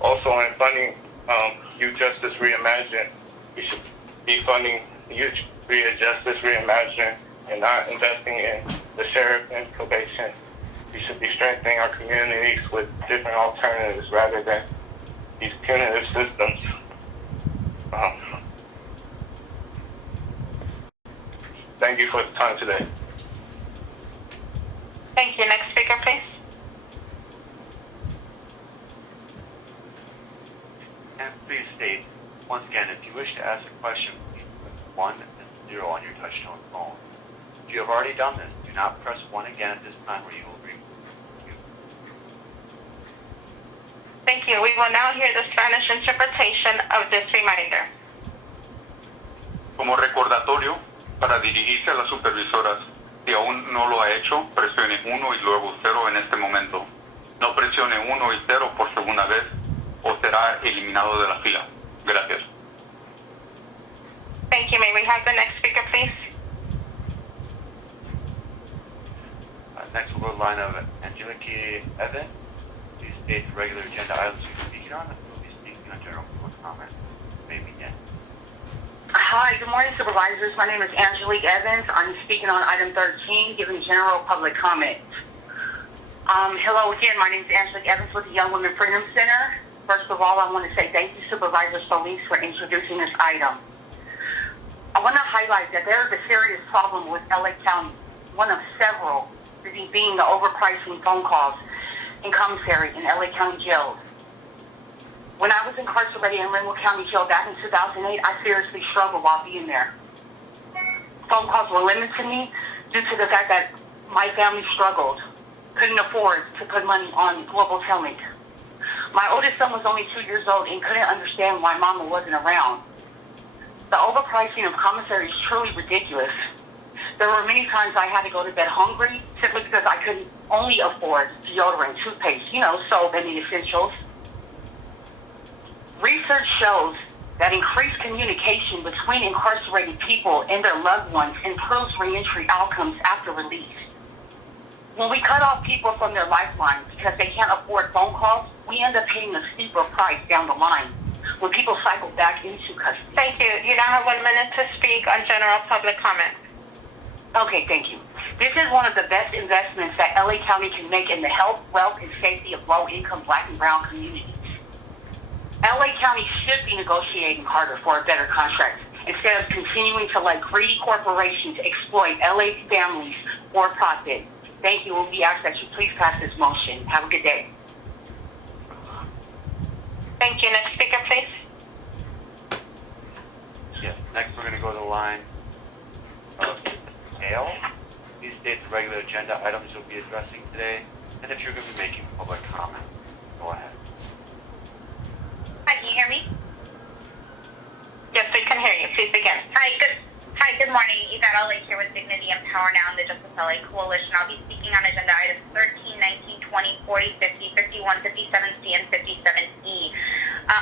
Also, in funding Youth Justice Reimagined, we should be funding Youth Justice Reimagined and not investing in the sheriff and probation. We should be strengthening our communities with different alternatives rather than these punitive systems. Thank you for the time today. Thank you. Next speaker, please. And please state, once again, if you wish to ask a question, please put 1 and 0 on your touchtone phone. If you have already done this, do not press 1 again at this time, or you will be. Thank you. We will now hear the Spanish interpretation of this reminder. Como recordatorio, para dirigirse a las supervisoras, si aún no lo ha hecho, presione 1 y luego 0 en este momento. No presione 1 y 0 por segunda vez o será eliminado de la fila. Gracias. Thank you. May we have the next speaker, please? Next, we'll go to the line of Angelique Evan. Please state the regular agenda items you're speaking on, and we'll be speaking on general public comment. You may begin. Hi, good morning, Supervisors. My name is Angelique Evans. I'm speaking on item 13, giving general public comment. Hello again, my name is Angelique Evans with the Young Women Freedom Center. First of all, I want to say thank you, Supervisor Solis, for introducing this item. I want to highlight that there is a serious problem with LA County, one of several, being the overpricing phone calls in commissary in LA County jails. When I was incarcerated in Linwood County Jail back in 2008, I seriously struggled while being there. Phone calls were limited to me due to the fact that my family struggled, couldn't afford to put money on Global Telling. My oldest son was only 2 years old and couldn't understand why Mama wasn't around. The overpricing of commissary is truly ridiculous. There were many times I had to go to bed hungry simply because I couldn't only afford deodorant, toothpaste, soap and the essentials. Research shows that increased communication between incarcerated people and their loved ones improves reentry outcomes after release. When we cut off people from their lifelines because they can't afford phone calls, we end up paying a steeper price down the line when people cycle back into custody. Thank you. You now have 1 minute to speak on general public comment. Okay, thank you. This is one of the best investments that LA County can make in the health, wealth, and safety of low-income Black and brown communities. LA County should be negotiating harder for a better contract instead of continuing to let greedy corporations exploit LA families for profit. Thank you, and we ask that you please pass this motion. Have a good day. Thank you. Next speaker, please. Yes, next we're going to go to the line of Gail. Please state the regular agenda items you'll be addressing today, and if you're going to be making public comment, go ahead. Hi, can you hear me? Yes, we can hear you. Please begin. Hi, good morning. Yvette L. here with Dignity and Power Now and the Justice LA Coalition. I'll be speaking on agenda items 13, 19, 20, 40, 50, 51, 57C, and 57E.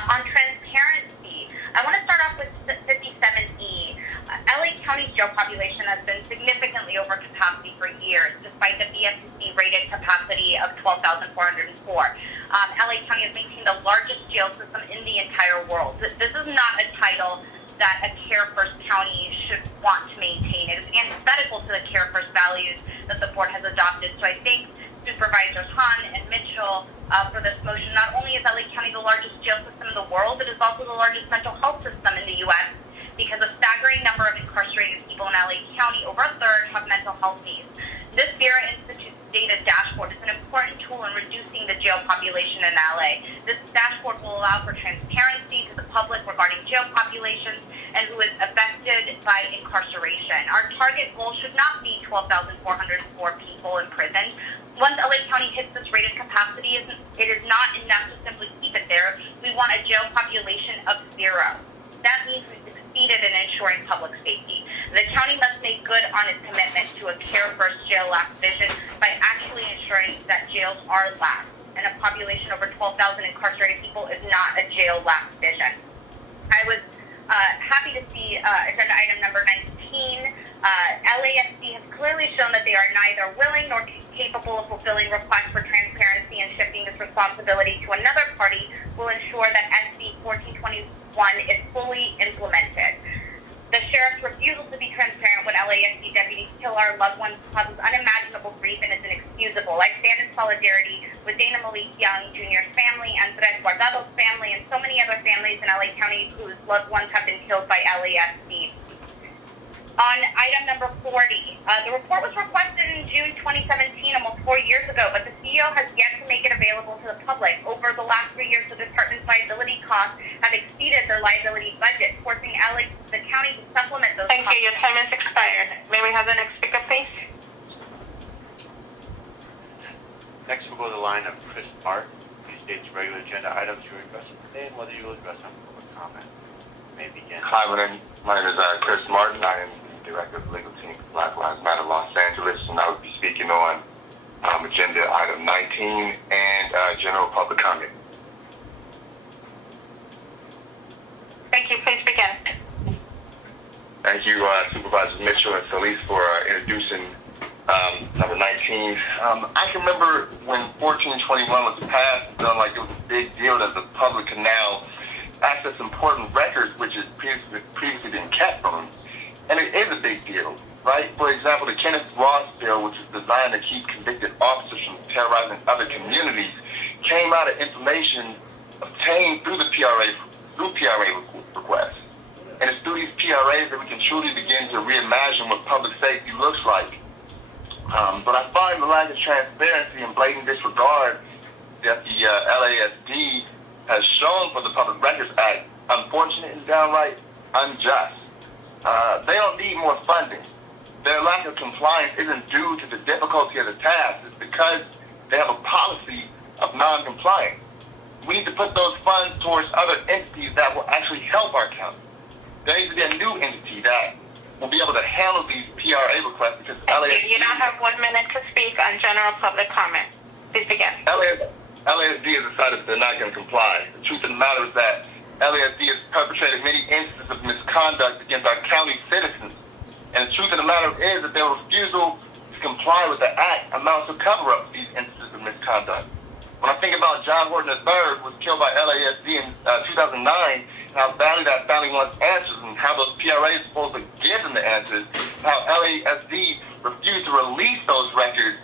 On transparency, I want to start off with 57E. LA County's jail population has been significantly over capacity for years, despite the BFCC rated capacity of 12,404. LA County has maintained the largest jail system in the entire world. This is not a title that a Care First County should want to maintain. It is antithetical to the Care First values that the board has adopted. So I thank Supervisors Hahn and Mitchell for this motion. Not only is LA County the largest jail system in the world, it is also the largest mental health system in the U.S. because a staggering number of incarcerated people in LA County, over a third, have mental health needs. This Vera Institute's data dashboard is an important tool in reducing the jail population in LA. This dashboard will allow for transparency to the public regarding jail populations and who is affected by incarceration. Our target goal should not be 12,404 people in prison. Once LA County hits this rated capacity, it is not enough to simply keep it there. We want a jail population of 0. That means we succeeded in ensuring public safety. The county must make good on its commitment to a care-first jail last vision by actually ensuring that jails are last, and a population over 12,000 incarcerated people is not a jail last vision. I was Happy to see agenda item number 19. LASD has clearly shown that they are neither willing nor capable of fulfilling requests for transparency, and shifting this responsibility to another party will ensure that SB 1421 is fully implemented. The sheriff's refusal to be transparent when LASD deputies kill our loved ones causes unimaginable grief and is inexcusable. I stand in solidarity with Dana Malik Young Jr.'s family, Andres Guardado's family, and so many other families in LA County whose loved ones have been killed by LASD. On item number 40, the report was requested in June 2017, almost 4 years ago, but the CEO has yet to make it available to the public. Over the last 3 years, the department's liability costs have exceeded their liability budget, forcing the county to supplement those costs. Thank you. Your time has expired. May we have the next speaker, please? Next, we'll go to the line of Chris Martin. He states regular agenda items you requested today and whether you will address them for public comment. You may begin. Hi, my name is Chris Martin. I am the Director of the Legal Team for Black Lives Matter Los Angeles, and I will be speaking on agenda item 19 and general public comment. Thank you. Please begin. Thank you, Supervisors Mitchell and Solis, for introducing number 19. I can remember when 1421 was passed, it felt like it was a big deal that the public can now access important records which has previously been kept from them. And it is a big deal, right? For example, the Kenneth Ross bill, which is designed to keep convicted officers from terrorizing other communities, came out of information obtained through the PRA requests. And it's through these PRAs that we can truly begin to reimagine what public safety looks like. But I find the lack of transparency and blatant disregard that the LASD has shown for the Public Records Act unfortunate and downright unjust. They don't need more funding. Their lack of compliance isn't due to the difficulty of the task. It's because they have a policy of non-compliance. We need to put those funds towards other entities that will actually help our county. There needs to be a new entity that will be able to handle these PRA requests because LASD... You now have 1 minute to speak on general public comment. Please begin. LASD has decided that they're not going to comply. The truth of the matter is that LASD has perpetrated many instances of misconduct against our county citizens. And the truth of the matter is that their refusal to comply with the act amounts to cover up these instances of misconduct. When I think about John Horton III, who was killed by LASD in 2009, and how badly that family wants answers, and how those PRAs are supposed to give them the answers, how LASD refused to release those records,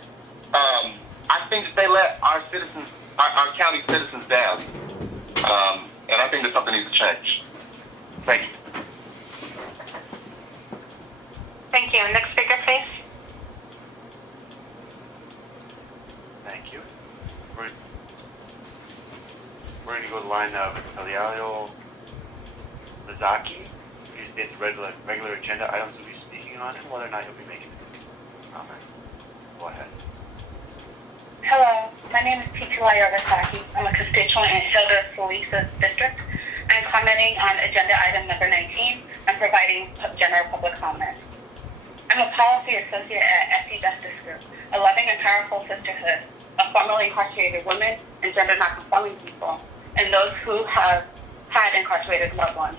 I think that they let our citizens, our county citizens down. And I think that something needs to change. Thank you. Thank you. Next speaker, please. Thank you. We're going to go to the line of Eliano Lazaki. He states regular agenda items we'll be speaking on and whether or not you'll be making a comment. Go ahead. Hello, my name is Titilaya Rasaki. I'm a constituent in Hilda Solisa's district. I'm commenting on agenda item number 19 and providing general public comment. I'm a policy associate at SC Justice Group, a loving and powerful sisterhood of formerly incarcerated women and gender nonconforming people, and those who have had incarcerated loved ones.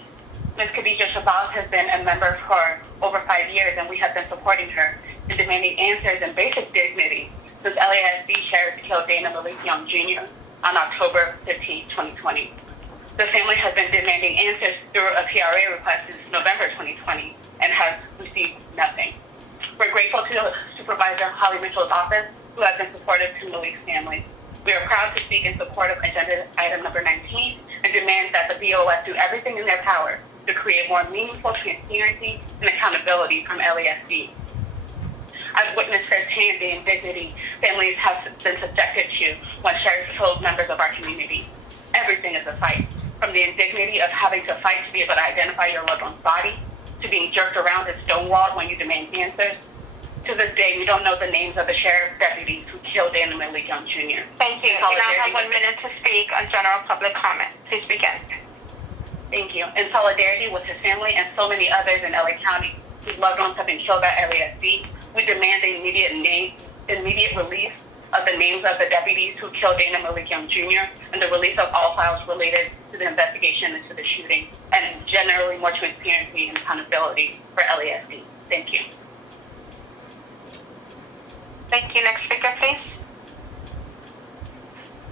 Ms. Khadija Shabazz has been a member for over 5 years, and we have been supporting her in demanding answers and basic dignity since LASD sheriff killed Dana Malik Young Jr. on October 15, 2020. The family has been demanding answers through a PRA request since November 2020 and has received nothing. We're grateful to Supervisor Holly Mitchell's office, who has been supportive to Malik's family. We are proud to speak in support of agenda item number 19 and demand that the BOS do everything in their power to create more meaningful transparency and accountability from LASD. I've witnessed firsthand the indignity families have been subjected to when sheriffs kill members of our community. Everything is a fight, from the indignity of having to fight to be able to identify your loved one's body, to being jerked around and stonewalled when you demand answers. To this day, we don't know the names of the sheriff deputies who killed Dana Malik Young Jr. Thank you. You now have 1 minute to speak on general public comment. Please begin. Thank you. In solidarity with his family and so many others in LA County whose loved ones have been killed by LASD, we demand the immediate release of the names of the deputies who killed Dana Malik Young Jr. and the release of all files related to the investigation into the shooting, and generally more transparency and accountability for LASD. Thank you. Thank you. Next speaker, please.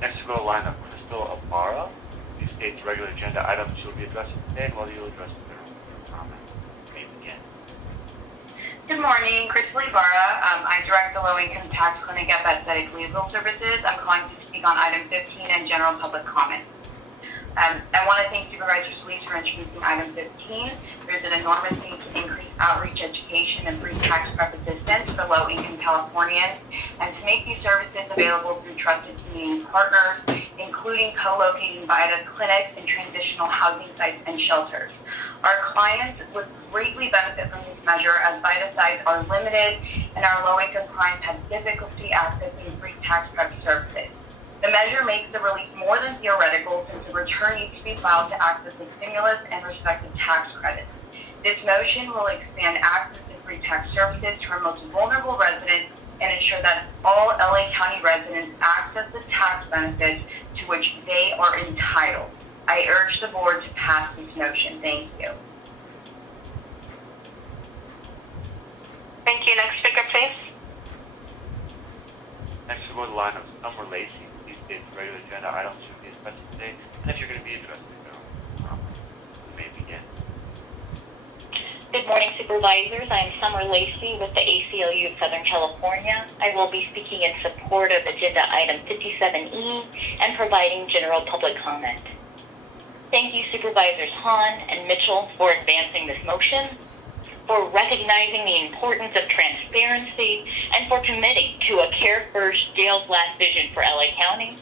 Next we'll go to the line of Crystal Amara. These states regular agenda items you'll be addressing today, and whether you'll address their comments. Please begin. Good morning, Crystal Ibarra. I direct the low-income tax clinic at Bethesda Legal Services. I'm calling to speak on item 15 and general public comment. I want to thank Supervisor Solis for introducing item 15. There's an enormous need to increase outreach, education, and free tax prep assistance for low-income Californians, and to make these services available through trusted community partners, including co-locating VITA clinics and transitional housing sites and shelters. Our clients would greatly benefit from this measure, as VITA sites are limited and our low-income clients have difficulty accessing free tax prep services. The measure makes the relief more than theoretical, since the return needs to be filed to access the stimulus and respective tax credits. This motion will expand access to free tax services to our most vulnerable residents and ensure that all LA County residents access the tax benefits to which they are entitled. I urge the board to pass this motion. Thank you. Thank you. Next speaker, please. Next we'll go to the line of Summer Lacey. These states regular agenda items you'll be addressing today, and if you're going to be addressing their comments. You may begin. Good morning, Supervisors. I am Summer Lacey with the ACLU of Southern California. I will be speaking in support of Agenda Item 57E and providing general public comment. Thank you, Supervisors Hahn and Mitchell, for advancing this motion, for recognizing the importance of transparency, and for committing to a Care First, Jails Last vision for LA County,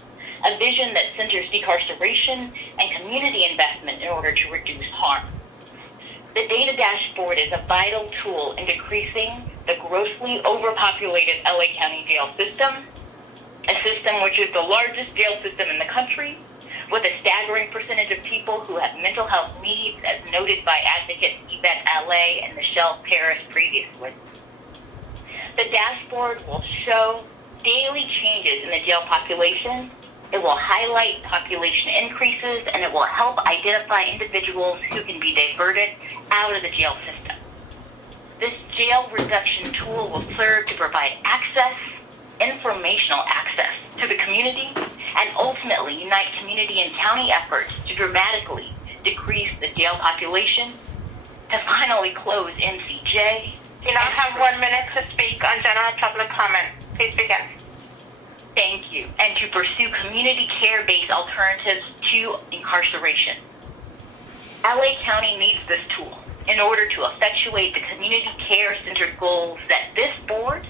a vision that centers decarceration and community investment in order to reduce harm. The data dashboard is a vital tool in decreasing the grossly overpopulated LA County jail system, a system which is the largest jail system in the country, with a staggering percentage of people who have mental health needs, as noted by advocates Yvette Allais and Michelle Paris previously. The dashboard will show daily changes in the jail population. It will highlight population increases, and it will help identify individuals who can be diverted out of the jail system. This jail reduction tool will serve to provide access, informational access to the community, and ultimately unite community and county efforts to dramatically decrease the jail population, to finally close MCJ. You now have 1 minute to speak on general public comment. Please begin. Thank you. And to pursue community care-based alternatives to incarceration. LA County needs this tool in order to effectuate the community care-centered goals that this board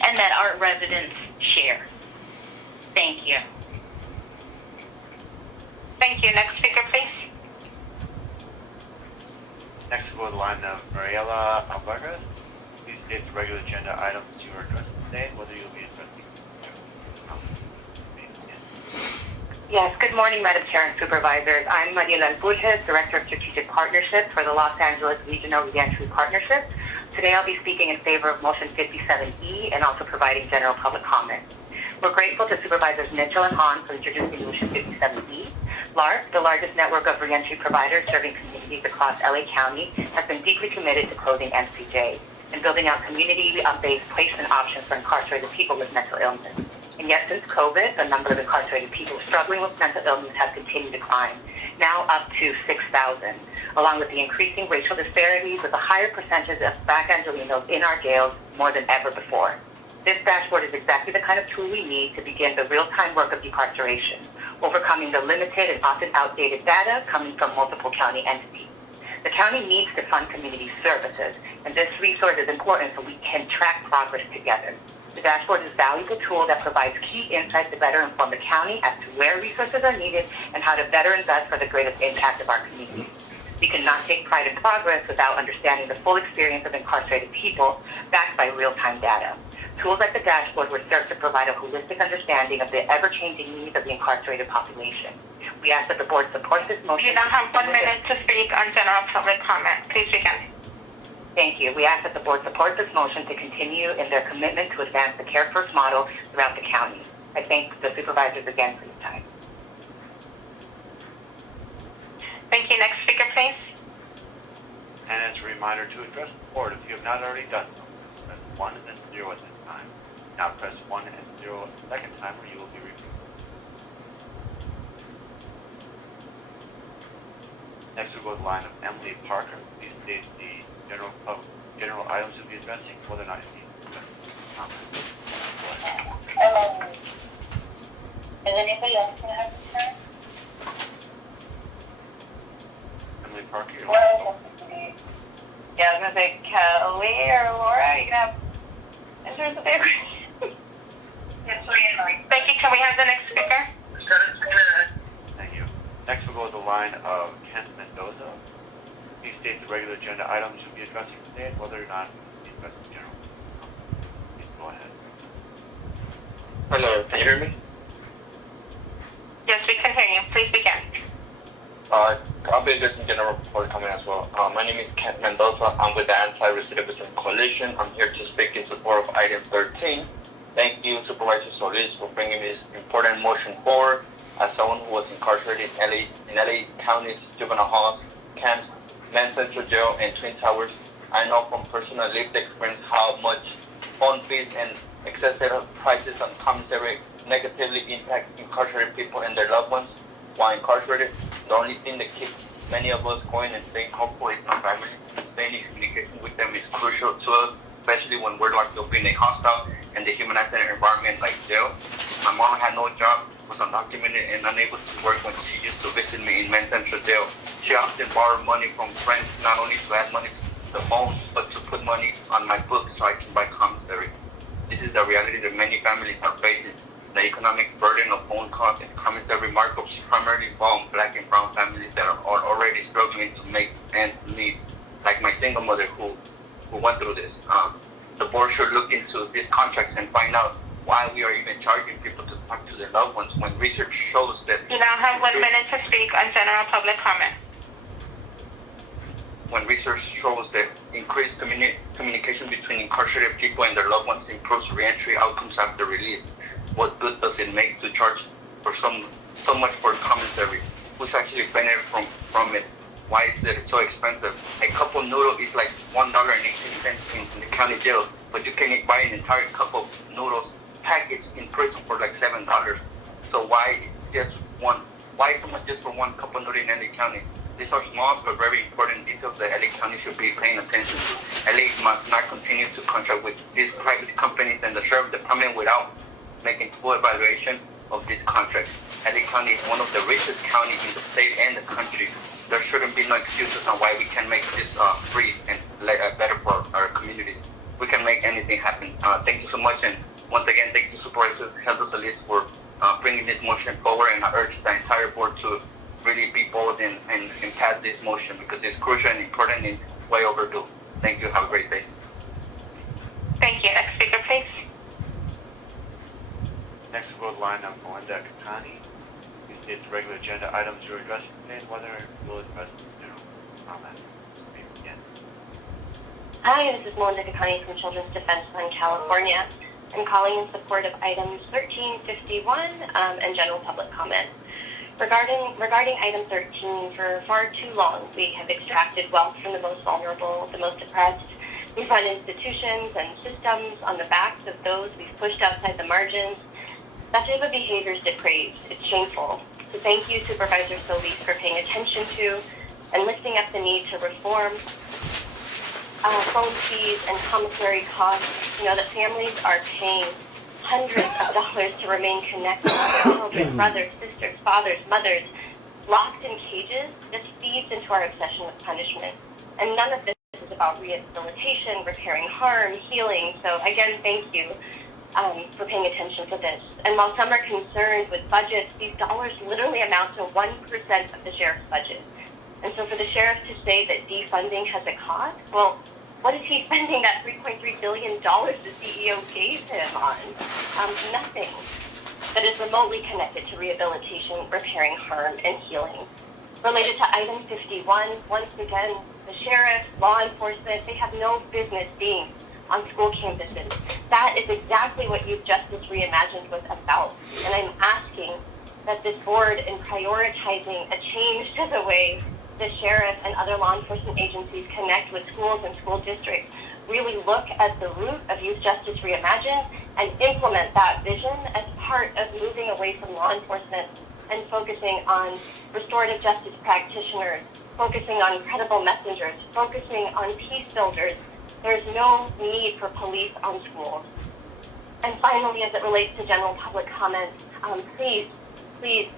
and that our residents share. Thank you. Thank you. Next speaker, please. Next we'll go to the line of Mariela Alvarez. These states regular agenda items you are addressing today, and whether you'll be addressing. Yes, good morning, Madam Chair and Supervisors. I'm Mariela Alvarez, Director of Strategic Partnerships for the Los Angeles Regional Reentry Partnership. Today I'll be speaking in favor of Motion 57E and also providing general public comment. We're grateful to Supervisors Mitchell and Hahn for introducing Motion 57E. LARP, the largest network of reentry providers serving communities across LA County, has been deeply committed to closing MCJ and building out community-based placement options for incarcerated people with mental illness. And yet, since COVID, the number of incarcerated people struggling with mental illness has continued to climb, now up to 6,000, along with the increasing racial disparities with a higher percentage of Black Angelenos in our jails more than ever before. This dashboard is exactly the kind of tool we need to begin the real-time work of decarceration, overcoming the limited and often outdated data coming from multiple county entities. The county needs to fund community services, and this resource is important so we can track progress together. The dashboard is a valuable tool that provides key insights to better inform the county as to where resources are needed and how to better invest for the greatest impact of our community. We cannot take pride in progress without understanding the full experience of incarcerated people backed by real-time data. Tools like the dashboard will serve to provide a holistic understanding of the ever-changing needs of the incarcerated population. We ask that the board support this motion. You now have 1 minute to speak on general public comment. Please begin. Thank you. you. We ask that the board support this motion to continue in their commitment to advance the Care First model throughout the county. I thank the supervisors again for your time. Thank you. Next speaker, please. And as a reminder to address the board, if you have not already done so, press 1 and then 0 at this time. Now press 1 and 0 a second time, or you will be repeated. Next we'll go to the line of Emily Parker. Please state the general items you'll be addressing, whether or not you need to address comments. Hello. Is anybody else going to have a turn? Emily Parker, you're Well, Yeah, I was gonna say Kelly or Laura. You can have insurance of paper. Yes, Emily. Thank you. Can we have the next speaker? Thank you. Next we'll go to the line of Kent Mendoza. Please state the regular agenda items you'll be addressing today and whether or not you need to address the general. Please go ahead. Hello, can you hear me? Yes, we can hear you. Please begin. I'll be addressing general public comment as well. My name is Kent Mendoza. I'm with the Anti-Recidivism Coalition. I'm here to speak in support of item 13. Thank you, Supervisor Solis, for bringing this important motion forward. As someone who was incarcerated in LA County's juvenile halls, camps, Men's Central Jail, and Twin Towers, I know from personal lived experience how much phone fees and excessive prices on commissary negatively impact incarcerated people and their loved ones. While incarcerated, the only thing that keeps many of us going and staying hopeful is our family. Staying in communication with them is crucial to us, especially when we're locked up in a hostile and dehumanizing environment like jail. My mom had no job, was undocumented, and unable to work when she used to visit me in Men's Central Jail. She often borrowed money from friends, not only to add money to the phone, but to put money on my book so I can buy commissary. This is the reality that many families are facing. The economic burden of phone costs and commissary markups primarily fall on Black and brown families that are already struggling to make ends meet, like my single mother who went through this. The board should look into these contracts and find out why we are even charging people to talk to their loved ones when research shows that... You now have 1 minute to speak on general public comment. When research shows that increased communication between incarcerated people and their loved ones improves reentry outcomes after release, what good does it make to charge for so much for commissary? Who's actually benefiting from it? Why is it so expensive? A cup of noodle is like $1.18 in the county jail, but you can buy an entire cup of noodles packaged in prison for like $7. So why so much just for one cup of noodle in LA County? These are small but very important details that LA County should be paying attention to. LA must not continue to contract with these private companies and the sheriff department without making full evaluation of these contracts. LA County is one of the richest counties in the state and the country. There shouldn't be no excuses on why we can make this free and better for our communities. We can make anything happen. Thank you so much, and once again, thank you, Supervisor Solis, for bringing this motion forward, and I urge the entire board to really be bold and pass this motion because it's crucial and important and way overdue. Thank you. Have a great day. Thank you. Next speaker, please. Next we'll go to the line of Melinda Katani. Please state the regular agenda items you're addressing today and whether you'll address the general comment. Please begin. Hi, this is Melinda Katani from Children's Defense Fund, California. I'm calling in support of items 1351 and general public comment. Regarding item 13, for far too long, we have extracted wealth from the most vulnerable, the most oppressed. We've run institutions and systems on the backs of those we've pushed outside the margins. That type of behavior is depraved. It's shameful. So thank you, Supervisor Solis, for paying attention to and lifting up the need to reform phone fees and commissary costs. You know that families are paying hundreds of dollars to remain connected with their children, brothers, sisters, fathers, mothers, locked in cages. This feeds into our obsession with punishment. And none of this is about rehabilitation, repairing harm, healing. So again, thank you for paying attention to this. And while some are concerned with budgets, these dollars literally amount to 1% of the sheriff's budget. And so for the sheriff to say that defunding has a cost, well, what is he spending that $3.3 billion the CEO gave him on? Nothing that is remotely connected to rehabilitation, repairing harm, and healing. Related to item 51, once again, The sheriff, law enforcement, they have no business being on school campuses. That is exactly what Youth Justice Reimagined was about. And I'm asking that this board, in prioritizing a change to the way the sheriff and other law enforcement agencies connect with schools and school districts, really look at the root of Youth Justice Reimagined and implement that vision as part of moving away from law enforcement and focusing on restorative justice practitioners, focusing on credible messengers, focusing on peace builders. There's no need for police on schools. And finally, as it relates to general public comments, please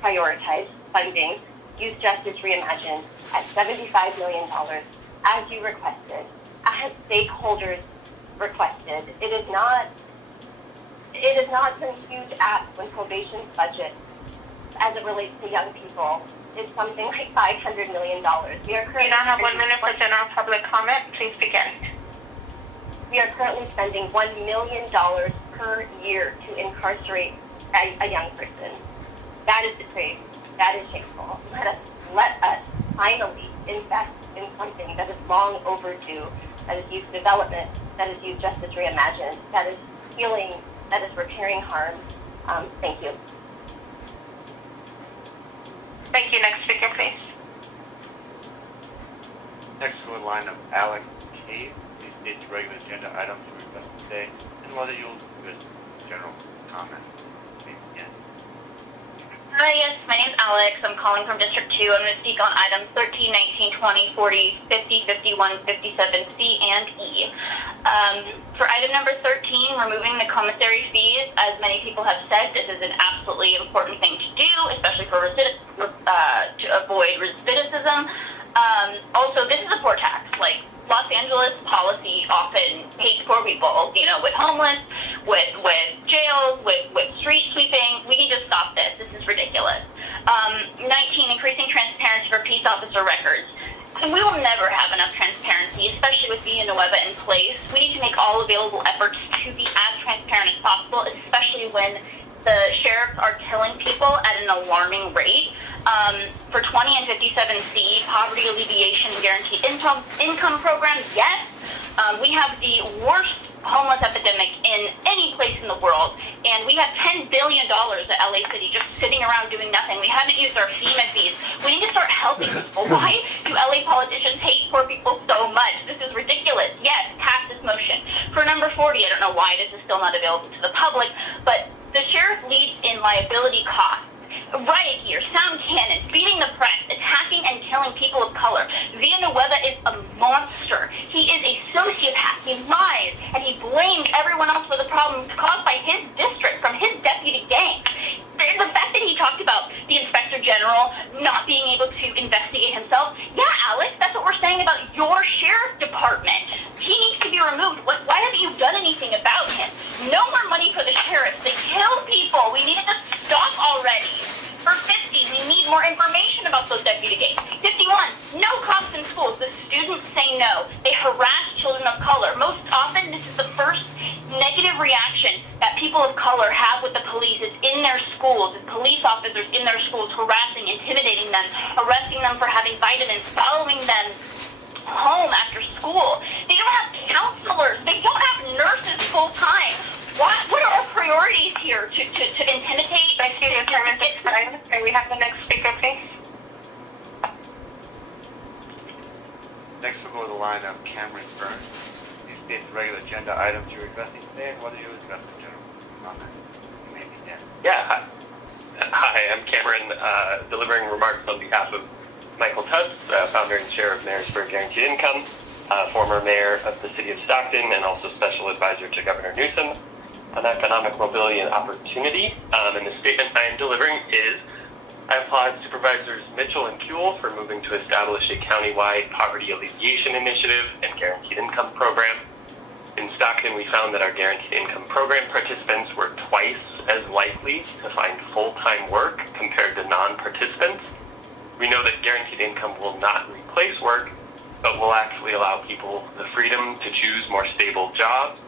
prioritize funding Youth Justice Reimagined at $75 million, as you requested, as stakeholders requested. It is not some huge ask when probation's budget, as it relates to young people, is something like $500 million. We are currently You now have 1 minute for general public comment. Please begin. We are currently spending $1 million per year to incarcerate a young person. That is depraved. That is shameful. Let us finally invest in something that is long overdue, that is youth development, that is Youth Justice Reimagined, that is healing, that is repairing harm. Thank you. Thank you. Next speaker, please. Next to the line of Alex Cave. Please state your regular agenda items you request today and whether you'll do a general comment. Please begin. Hi, yes, my name's Alex. I'm calling from District 2. I'm going to speak on items 13, 19, 20, 40, 50, 51, 57, C, and E. For item number 13, removing the commissary fees, as many people have said, this is an absolutely important thing to do, especially for to avoid recidivism. Also, this is a poor tax. Like, Los Angeles policy often hates poor people, with homeless, with jails, with street sweeping. We need to stop this. This is ridiculous. 19, increasing transparency for peace officer records. And we will never have enough transparency, especially with Villanueva in place. We need to make all available efforts to be as transparent as possible, especially when the sheriffs are killing people at an alarming rate. For 20 and 57C, poverty alleviation and guaranteed income programs, yes. We have the worst homeless epidemic in any place in the world, and we have $10 billion at LA City just sitting around doing nothing. We haven't used our FEMA fees. We need to start helping people. Why do LA politicians hate poor people so much? This is ridiculous. Yes, pass this motion. For number 40, I don't know why this is still not available to the public, but the sheriff leads in liability costs. Riot gear, sound cannons, beating the press, attacking and killing people of color. Villanueva is a monster. He is a sociopath. He lies, and he blames everyone else for the problems caused by his district from his deputy gang. The fact that he talked about the inspector general not being able to investigate himself, yeah, Alex, that's what we're saying about your sheriff department. He needs to be removed. Why haven't you done anything about him? No more money for the sheriffs. They kill people. We need it to stop already. For 50, we need more information about those deputy gangs. 51, no cops in schools. The students say no. They harass children of color. Most often, this is the first negative reaction that people of color have with the police is in their schools, is police officers in their schools harassing, intimidating them, arresting them for having vitamins, following them home after school. They don't have counselors. They don't have nurses full time. What are our priorities here? To intimidate? Excuse me, Chairman, can we have the next speaker, please? Next we'll go to the line of Cameron Burns. Please state the regular agenda items you're requesting today and whether you address the general comment. You may begin. Yeah, hi, I'm Cameron, delivering remarks on behalf of Michael Tubbs, founder and chair of Mayors for Guaranteed Income, former mayor of the city of Stockton, and also special advisor to Governor Newsom on economic mobility and opportunity. And the statement I am delivering is, I applaud Supervisors Mitchell and Kuehl for moving to establish a countywide poverty alleviation initiative and guaranteed income program. In Stockton, we found that our guaranteed income program participants were twice as likely to find full-time work compared to non-participants. We know that guaranteed income will not replace work, but will actually allow people the freedom to choose more stable jobs.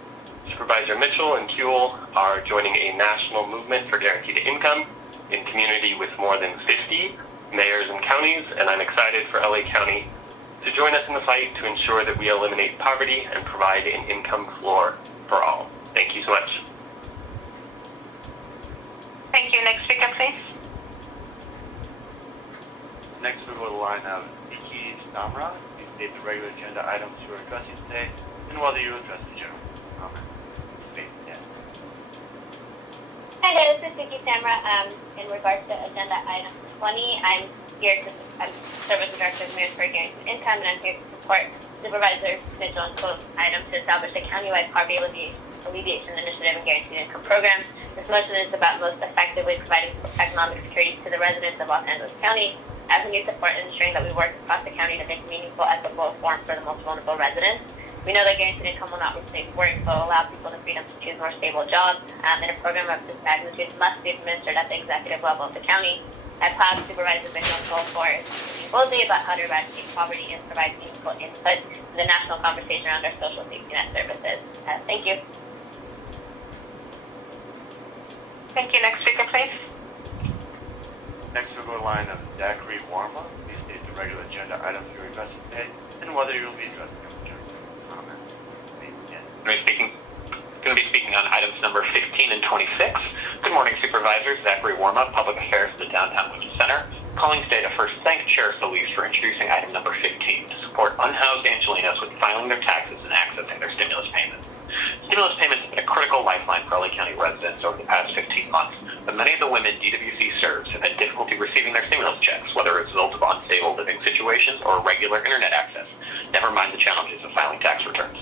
Supervisor Mitchell and Kuehl are joining a national movement for guaranteed income in community with more than 50 mayors and counties, and I'm excited for LA County to join us in the fight to ensure that we eliminate poverty and provide an income floor for all. Thank you so much. Thank you. Next speaker, please. Next, we go to the line of Vicky Samra. Please state the regular agenda items you are addressing today and whether you address the general comment. Please, yes. Hi there, this is Vicky Samra. In regards to agenda item 20, I'm serve as the Director of Mayor's Guaranteed Income, and I'm here to support Supervisor Mitchell and Cole's item to establish a countywide poverty alleviation initiative and guaranteed income program. This motion is about most effectively providing economic security to the residents of Los Angeles County, as we need support in ensuring that we work across the county to make meaningful, equitable reform for the most vulnerable residents. We know that guaranteed income will not replace work, but will allow people the freedom to choose more stable jobs, and a program of this magnitude must be administered at the executive level of the county. I applaud Supervisor Mitchell and Cole for speaking boldly about how to eradicate poverty and provide meaningful input to the national conversation around our social safety net services. Thank you. Thank you. Next speaker, please. Next, we'll go to the line of Zachary Warma. Please state the regular agenda items you are addressing today and whether you will be addressing them in general comment. Please, yes. Going to be speaking on items number 15 and 26. Good morning, Supervisors. Zachary Warma, Public Affairs of the Downtown Women's Center. Calling today to first thank Chair Solis for introducing item number 15 to support unhoused Angelinos with filing their taxes and accessing their stimulus payments. Stimulus payments have been a critical lifeline for LA County residents over the past 15 months, but many of the women DWC serves have had difficulty receiving their stimulus checks, whether as a result of unstable living situations or irregular internet access, never mind the challenges of filing tax returns.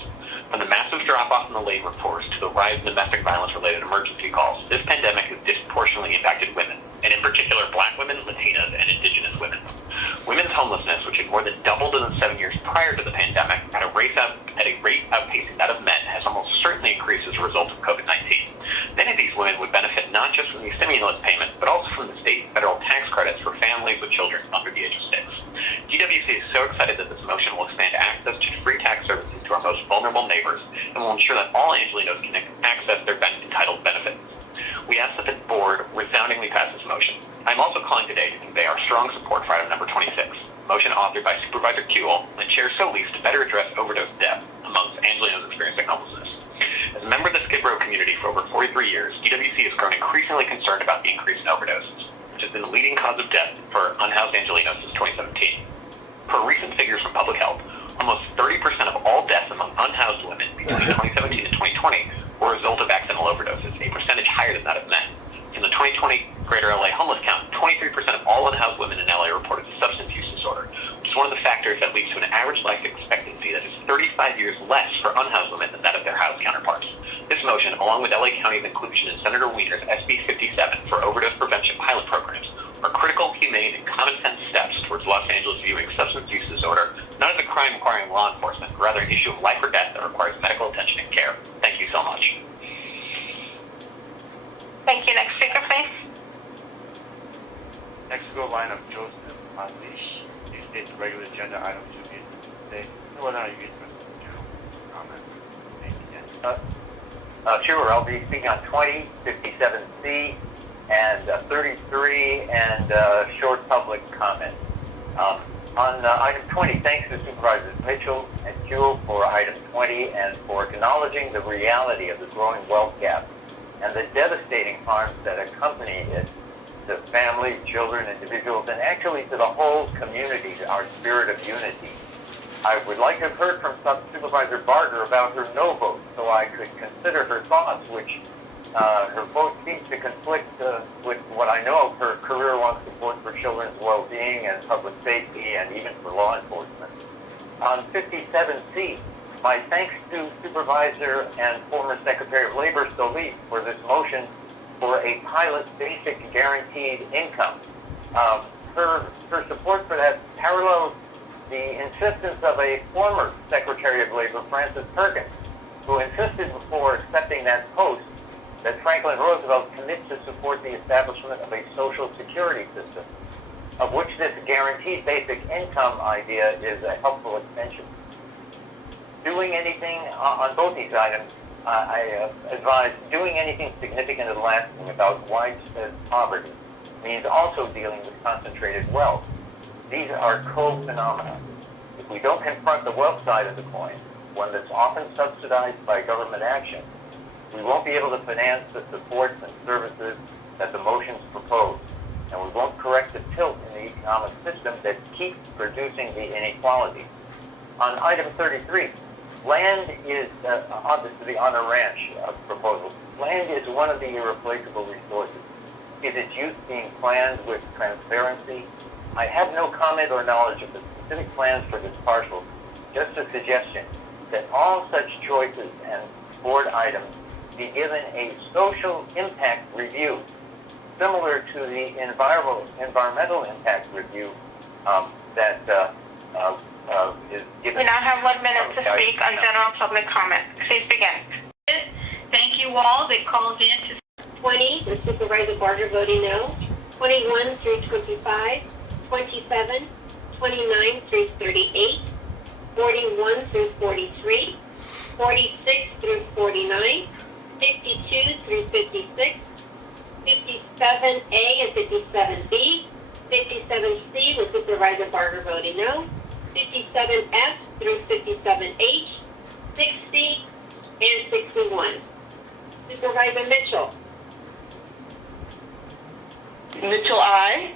From the massive drop-off in the labor force to the rise in domestic violence-related emergency calls, this pandemic has disproportionately impacted women, and in particular Black women, Latinas, and Indigenous women. Women's homelessness, which had more than doubled in the 7 years prior to the pandemic, at a rate outpacing that of men, has almost certainly increased as a result of COVID-19. Many of these women would benefit not just from these stimulus payments, but also from the state and federal tax credits for families with children under the age of 6. DWC is so excited that this motion will expand access to free tax services to our most vulnerable neighbors and will ensure that all Angelinos can access their entitled benefits. We ask that the board resoundingly pass this motion. I'm also calling today to convey our strong support for item number 26, motion authored by Supervisor Kuehl and Chair Solis to better address overdose death amongst Angelinos experiencing homelessness. As a member of the Skid Row community for over 43 years, DWC has grown increasingly concerned about the increase in overdoses, which has been the leading cause of death for unhoused Angelinos since 2017. Per recent figures from Public Health, almost 30% of all deaths among unhoused women between 2017 and 2020 were a result of accidental overdoses, a percentage higher than that of men. In the 2020 Greater LA homeless count, 23% of all unhoused women in LA reported substance use disorder, which is one of the factors that leads to an average life expectancy that is 35 years less for unhoused women than that of their housed counterparts. This motion, along with LA County's inclusion in Senator Wiener's SB 57 for overdose prevention pilot programs, are critical, humane, and common sense steps towards Los Angeles viewing substance use disorder not as a crime requiring law enforcement, but rather an issue of life or death that requires medical attention and care. Thank you so much. Thank you. Next speaker, please. Next, we go to the line of Joseph Unleash. Please state the regular agenda items you'll be today and whether or not you get the general comment. Thank you. Sure, I'll be speaking on 20, 57C, and 33, and short public comment. On item 20, thanks to Supervisors Mitchell and Kuehl for item 20 and for acknowledging the reality of the growing wealth gap and the devastating harms that accompany it to families, children, individuals, and actually to the whole community, our spirit of unity. I would like to have heard from Supervisor Barger about her no vote so I could consider her thoughts, which her vote seems to conflict with what I know of her career-long support for children's well-being and public safety and even for law enforcement. On 57C, my thanks to Supervisor and former Secretary of Labor Solis for this motion for a pilot basic guaranteed income. Her support for that parallels the insistence of a former Secretary of Labor, Francis Perkins, who insisted before accepting that post that Franklin Roosevelt commit to support the establishment of a social security system, of which this guaranteed basic income idea is a helpful extension. Doing anything on both these items, I advise doing anything significant and lasting about widespread poverty means also dealing with concentrated wealth. These are co-phenomena. If we don't confront the wealth side of the coin, one that's often subsidized by government action, we won't be able to finance the supports and services that the motions propose, and we won't correct the tilt in the economic system that keeps producing the inequality. On item 33, land is, obviously on a ranch proposal, land is one of the irreplaceable resources. Is its use being planned with transparency? I have no comment or knowledge of the specific plans for this parcel, just a suggestion that all such choices and board items be given a social impact review, similar to the environmental impact review that is given. We now have 1 minute to speak on general public comment. Please begin. Thank you all that called in to 20, with Supervisor Barger voting no, 21 through 25, 27, 29 through 38, 41 through 43, 46 through 49, 52 through 56, 57A and 57B, 57C with Supervisor Barger voting no, 57F through 57H, 60, and 61. Supervisor Mitchell. Mitchell, aye.